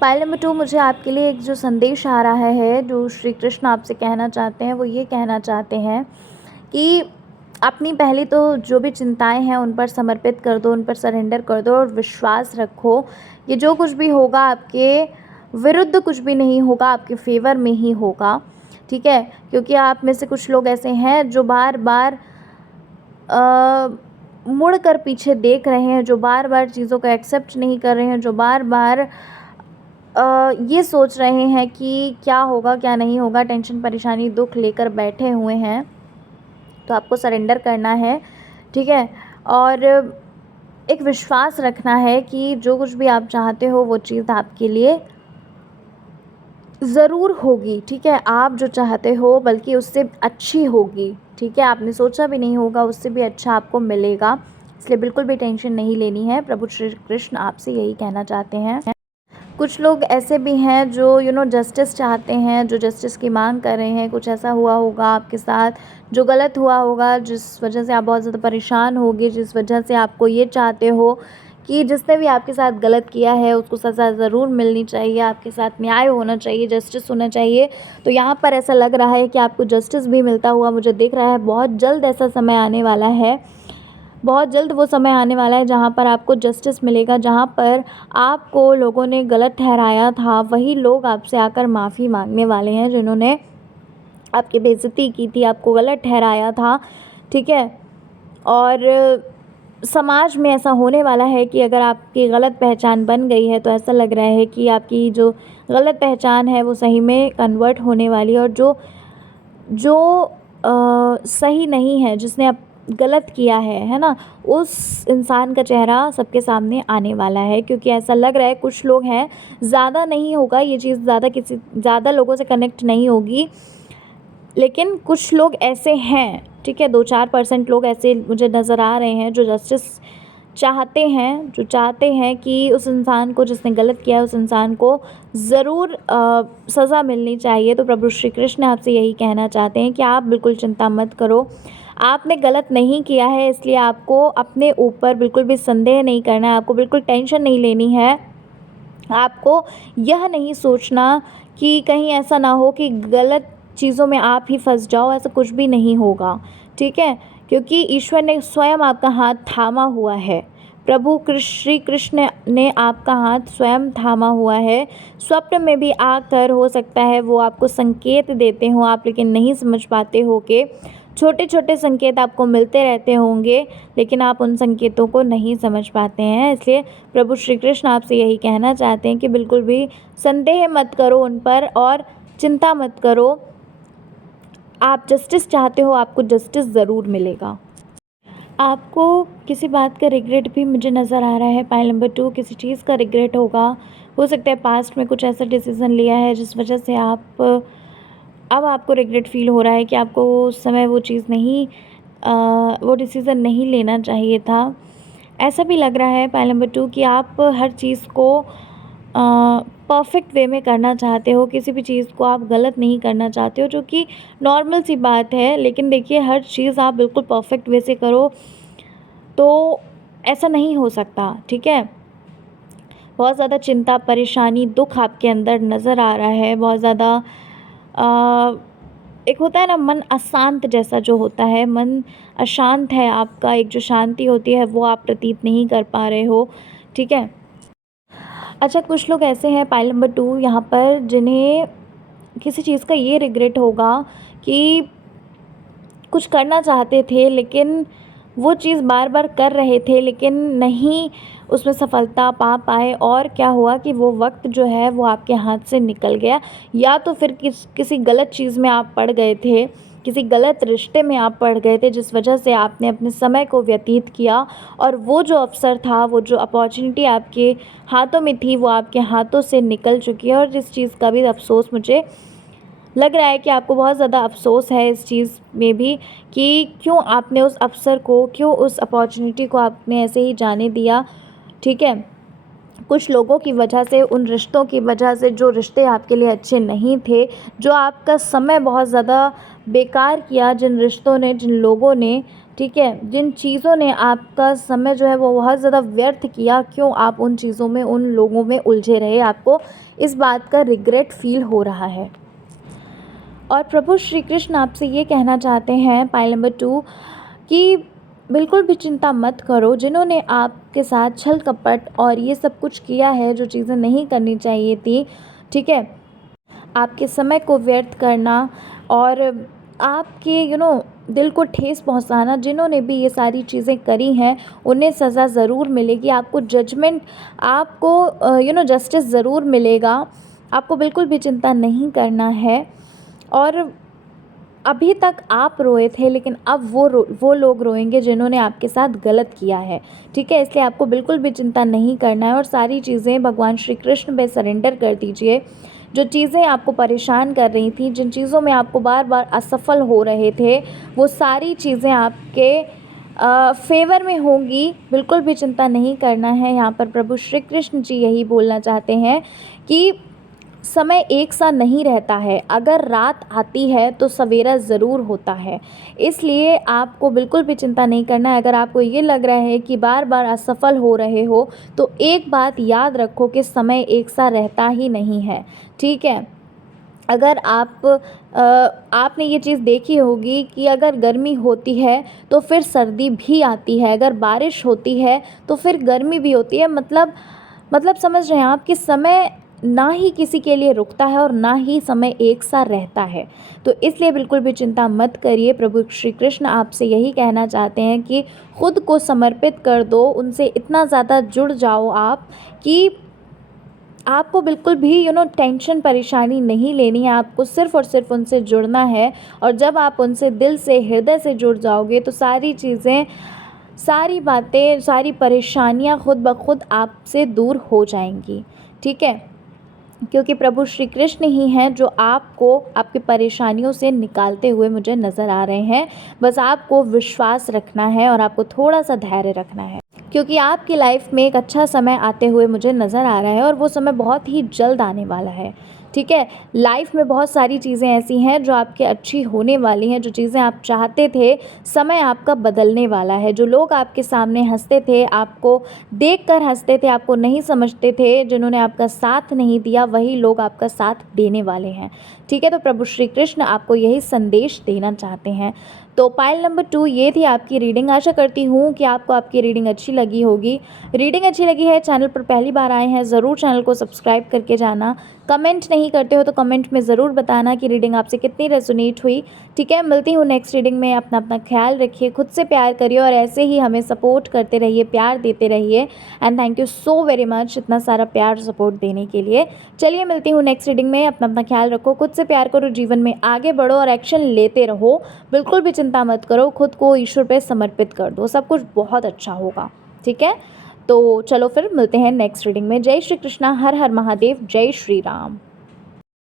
पाइल नंबर 2, मुझे आपके लिए एक जो संदेश आ रहा है, जो श्री कृष्ण आपसे कहना चाहते हैं, वो ये कहना चाहते हैं कि अपनी पहली तो जो भी चिंताएं हैं उन पर समर्पित कर दो, उन पर सरेंडर कर दो और विश्वास रखो कि जो कुछ भी होगा आपके विरुद्ध कुछ भी नहीं होगा, आपके फेवर में ही होगा, ठीक है। क्योंकि आप में से कुछ लोग ऐसे हैं जो बार बार मुड़ कर पीछे देख रहे हैं, जो बार बार चीज़ों को एक्सेप्ट नहीं कर रहे हैं, जो बार बार ये सोच रहे हैं कि क्या होगा क्या नहीं होगा, टेंशन परेशानी दुख लेकर बैठे हुए हैं। तो आपको सरेंडर करना है, ठीक है। और एक विश्वास रखना है कि जो कुछ भी आप चाहते हो वो चीज़ आपके लिए ज़रूर होगी, ठीक है। आप जो चाहते हो बल्कि उससे अच्छी होगी, ठीक है। आपने सोचा भी नहीं होगा उससे भी अच्छा आपको मिलेगा, इसलिए बिल्कुल भी टेंशन नहीं लेनी है। प्रभु श्री कृष्ण आपसे यही कहना चाहते हैं। कुछ लोग ऐसे भी हैं जो जस्टिस चाहते हैं, जो जस्टिस की मांग कर रहे हैं। कुछ ऐसा हुआ होगा आपके साथ जो गलत हुआ होगा, जिस वजह से आप बहुत ज़्यादा परेशान होगे, जिस वजह से आपको ये चाहते हो कि जिसने भी आपके साथ गलत किया है उसको सज़ा ज़रूर मिलनी चाहिए, आपके साथ न्याय होना चाहिए, जस्टिस होना चाहिए। तो यहाँ पर ऐसा लग रहा है कि आपको जस्टिस भी मिलता हुआ मुझे दिख रहा है। बहुत जल्द ऐसा समय आने वाला है, बहुत जल्द वो समय आने वाला है जहाँ पर आपको जस्टिस मिलेगा। जहाँ पर आपको लोगों ने गलत ठहराया था, वही लोग आपसे आकर माफ़ी मांगने वाले हैं जिन्होंने आपकी बेइज्जती की थी, आपको गलत ठहराया था, ठीक है। और समाज में ऐसा होने वाला है कि अगर आपकी गलत पहचान बन गई है तो ऐसा लग रहा है कि आपकी जो गलत पहचान है वो सही में कन्वर्ट होने वाली है, और जो जो सही नहीं है, जिसने अब गलत किया है ना, उस इंसान का चेहरा सबके सामने आने वाला है। क्योंकि ऐसा लग रहा है कुछ लोग हैं, ज़्यादा नहीं होगा ये चीज़, ज़्यादा लोगों से कनेक्ट नहीं होगी, लेकिन कुछ लोग ऐसे हैं, ठीक है, 2-4% लोग ऐसे मुझे नज़र आ रहे हैं जो जस्टिस चाहते हैं, जो चाहते हैं कि उस इंसान को जिसने गलत किया है उस इंसान को ज़रूर सज़ा मिलनी चाहिए। तो प्रभु श्री कृष्ण आपसे यही कहना चाहते हैं कि आप बिल्कुल चिंता मत करो, आपने गलत नहीं किया है, इसलिए आपको अपने ऊपर बिल्कुल भी संदेह नहीं करना है, आपको बिल्कुल टेंशन नहीं लेनी है। आपको यह नहीं सोचना कि कहीं ऐसा ना हो कि गलत चीज़ों में आप ही फंस जाओ, ऐसा कुछ भी नहीं होगा, ठीक है, क्योंकि ईश्वर ने स्वयं आपका हाथ थामा हुआ है। प्रभु श्री कृष्ण ने आपका हाथ स्वयं थामा हुआ है। स्वप्न में भी आकर हो सकता है वो आपको संकेत देते हों, आप लेकिन नहीं समझ पाते हो कि छोटे छोटे संकेत आपको मिलते रहते होंगे, लेकिन आप उन संकेतों को नहीं समझ पाते हैं। इसलिए प्रभु श्री कृष्ण आपसे यही कहना चाहते हैं कि बिल्कुल भी संदेह मत करो उन पर और चिंता मत करो। आप जस्टिस चाहते हो, आपको जस्टिस ज़रूर मिलेगा। आपको किसी बात का रिग्रेट भी मुझे नज़र आ रहा है। पाइल नंबर 2, किसी चीज़ का रिग्रेट होगा। हो सकता है पास्ट में कुछ ऐसा डिसीज़न लिया है जिस वजह से अब आपको रिग्रेट फ़ील हो रहा है कि आपको उस समय वो चीज़ नहीं वो डिसीज़न नहीं लेना चाहिए था। ऐसा भी लग रहा है पाइल नंबर 2 कि आप हर चीज़ को परफेक्ट वे में करना चाहते हो, किसी भी चीज़ को आप गलत नहीं करना चाहते हो, जो कि नॉर्मल सी बात है। लेकिन देखिए, हर चीज़ आप बिल्कुल परफेक्ट वे से करो तो ऐसा नहीं हो सकता, ठीक है। बहुत ज़्यादा चिंता, परेशानी, दुख आपके अंदर नज़र आ रहा है। बहुत ज़्यादा एक होता है ना, मन अशांत जैसा जो होता है, मन अशांत है आपका, एक जो शांति होती है वो आप प्रतीत नहीं कर पा रहे हो, ठीक है। अच्छा, कुछ लोग ऐसे हैं पाइल नंबर 2 यहाँ पर, जिन्हें किसी चीज़ का ये रिग्रेट होगा कि कुछ करना चाहते थे लेकिन वो चीज़ बार बार कर रहे थे लेकिन नहीं उसमें सफलता पा पाए, और क्या हुआ कि वो वक्त जो है वो आपके हाथ से निकल गया, या तो फिर किसी गलत चीज़ में आप पड़ गए थे, किसी गलत रिश्ते में आप पड़ गए थे जिस वजह से आपने अपने समय को व्यतीत किया, और वो जो अवसर था, वो जो अपॉर्चुनिटी आपके हाथों में थी वो आपके हाथों से निकल चुकी है। और इस चीज़ का भी अफ़सोस मुझे लग रहा है कि आपको बहुत ज़्यादा अफ़सोस है इस चीज़ में भी कि क्यों आपने उस अवसर को, क्यों उस अपॉर्चुनिटी को आपने ऐसे ही जाने दिया, ठीक है। कुछ लोगों की वजह से, उन रिश्तों की वजह से जो रिश्ते आपके लिए अच्छे नहीं थे, जो आपका समय बहुत ज़्यादा बेकार किया, जिन रिश्तों ने, जिन लोगों ने, ठीक है, जिन चीज़ों ने आपका समय जो है वो बहुत ज़्यादा व्यर्थ किया, क्यों आप उन चीज़ों में, उन लोगों में उलझे रहे, आपको इस बात का रिग्रेट फ़ील हो रहा है। और प्रभु श्री कृष्ण आपसे ये कहना चाहते हैं पाइल नंबर 2 कि बिल्कुल भी चिंता मत करो। जिन्होंने आपके साथ छल कपट और ये सब कुछ किया है, जो चीज़ें नहीं करनी चाहिए थी, ठीक है, आपके समय को व्यर्थ करना और आपके दिल को ठेस पहुंचाना, जिन्होंने भी ये सारी चीज़ें करी हैं उन्हें सज़ा ज़रूर मिलेगी। आपको जजमेंट, आपको जस्टिस ज़रूर मिलेगा। आपको बिल्कुल भी चिंता नहीं करना है। और अभी तक आप रोए थे लेकिन अब वो लोग रोएंगे जिन्होंने आपके साथ गलत किया है, ठीक है। इसलिए आपको बिल्कुल भी चिंता नहीं करना है और सारी चीज़ें भगवान श्री कृष्ण पे सरेंडर कर दीजिए। जो चीज़ें आपको परेशान कर रही थी, जिन चीज़ों में आपको बार बार असफल हो रहे थे, वो सारी चीज़ें आपके फेवर में होंगी। बिल्कुल भी चिंता नहीं करना है। यहाँ पर प्रभु श्री कृष्ण जी यही बोलना चाहते हैं कि समय एक सा नहीं रहता है, अगर रात आती है तो सवेरा ज़रूर होता है। इसलिए आपको बिल्कुल भी चिंता नहीं करना है। अगर आपको ये लग रहा है कि बार बार असफल हो रहे हो, तो एक बात याद रखो कि समय एक सा रहता ही नहीं है, ठीक है। अगर आपने ये चीज़ देखी होगी कि अगर गर्मी होती है तो फिर सर्दी भी आती है, अगर बारिश होती है तो फिर गर्मी भी होती है। मतलब समझ रहे हैं आप कि समय ना ही किसी के लिए रुकता है और ना ही समय एक सा रहता है। तो इसलिए बिल्कुल भी चिंता मत करिए। प्रभु श्री कृष्ण आपसे यही कहना चाहते हैं कि खुद को समर्पित कर दो, उनसे इतना ज़्यादा जुड़ जाओ आप कि आपको बिल्कुल भी टेंशन परेशानी नहीं लेनी है। आपको सिर्फ़ और सिर्फ उनसे जुड़ना है। और जब आप उनसे दिल से, हृदय से जुड़ जाओगे तो सारी चीज़ें, सारी बातें, सारी परेशानियाँ खुद ब खुद आपसे दूर हो जाएंगी। ठीक है? क्योंकि प्रभु श्री कृष्ण ही हैं जो आपको आपकी परेशानियों से निकालते हुए मुझे नज़र आ रहे हैं। बस आपको विश्वास रखना है और आपको थोड़ा सा धैर्य रखना है, क्योंकि आपकी लाइफ में एक अच्छा समय आते हुए मुझे नज़र आ रहा है और वो समय बहुत ही जल्द आने वाला है। ठीक है? लाइफ में बहुत सारी चीज़ें ऐसी हैं जो आपकी अच्छी होने वाली हैं। जो चीज़ें आप चाहते थे, समय आपका बदलने वाला है। जो लोग आपके सामने हंसते थे, आपको देखकर हंसते थे, आपको नहीं समझते थे, जिन्होंने आपका साथ नहीं दिया, वही लोग आपका साथ देने वाले हैं। ठीक है? तो प्रभु श्री कृष्ण आपको यही संदेश देना चाहते हैं। तो पाइल नंबर 2 ये थी आपकी रीडिंग। आशा करती हूँ कि आपको आपकी रीडिंग अच्छी लगी होगी। रीडिंग अच्छी लगी है, चैनल पर पहली बार आए हैं, ज़रूर चैनल को सब्सक्राइब करके जाना। कमेंट नहीं करते हो तो कमेंट में ज़रूर बताना कि रीडिंग आपसे कितनी रेजोनेट हुई। ठीक है? मिलती हूँ नेक्स्ट रीडिंग में। अपना अपना ख्याल रखिए, खुद से प्यार करिए और ऐसे ही हमें सपोर्ट करते रहिए, प्यार देते रहिए। And thank you so very much इतना सारा प्यार सपोर्ट देने के लिए। चलिए मिलती हूँ नेक्स्ट रीडिंग में। अपना अपना ख्याल रखो, खुद से प्यार करो, जीवन में आगे बढ़ो और एक्शन लेते रहो। बिल्कुल भी चिंता मत करो, खुद को ईश्वर पे समर्पित कर दो, सब कुछ बहुत अच्छा होगा। ठीक है? तो चलो फिर मिलते हैं नेक्स्ट रीडिंग में। जय श्री कृष्णा, हर हर महादेव, जय श्री राम।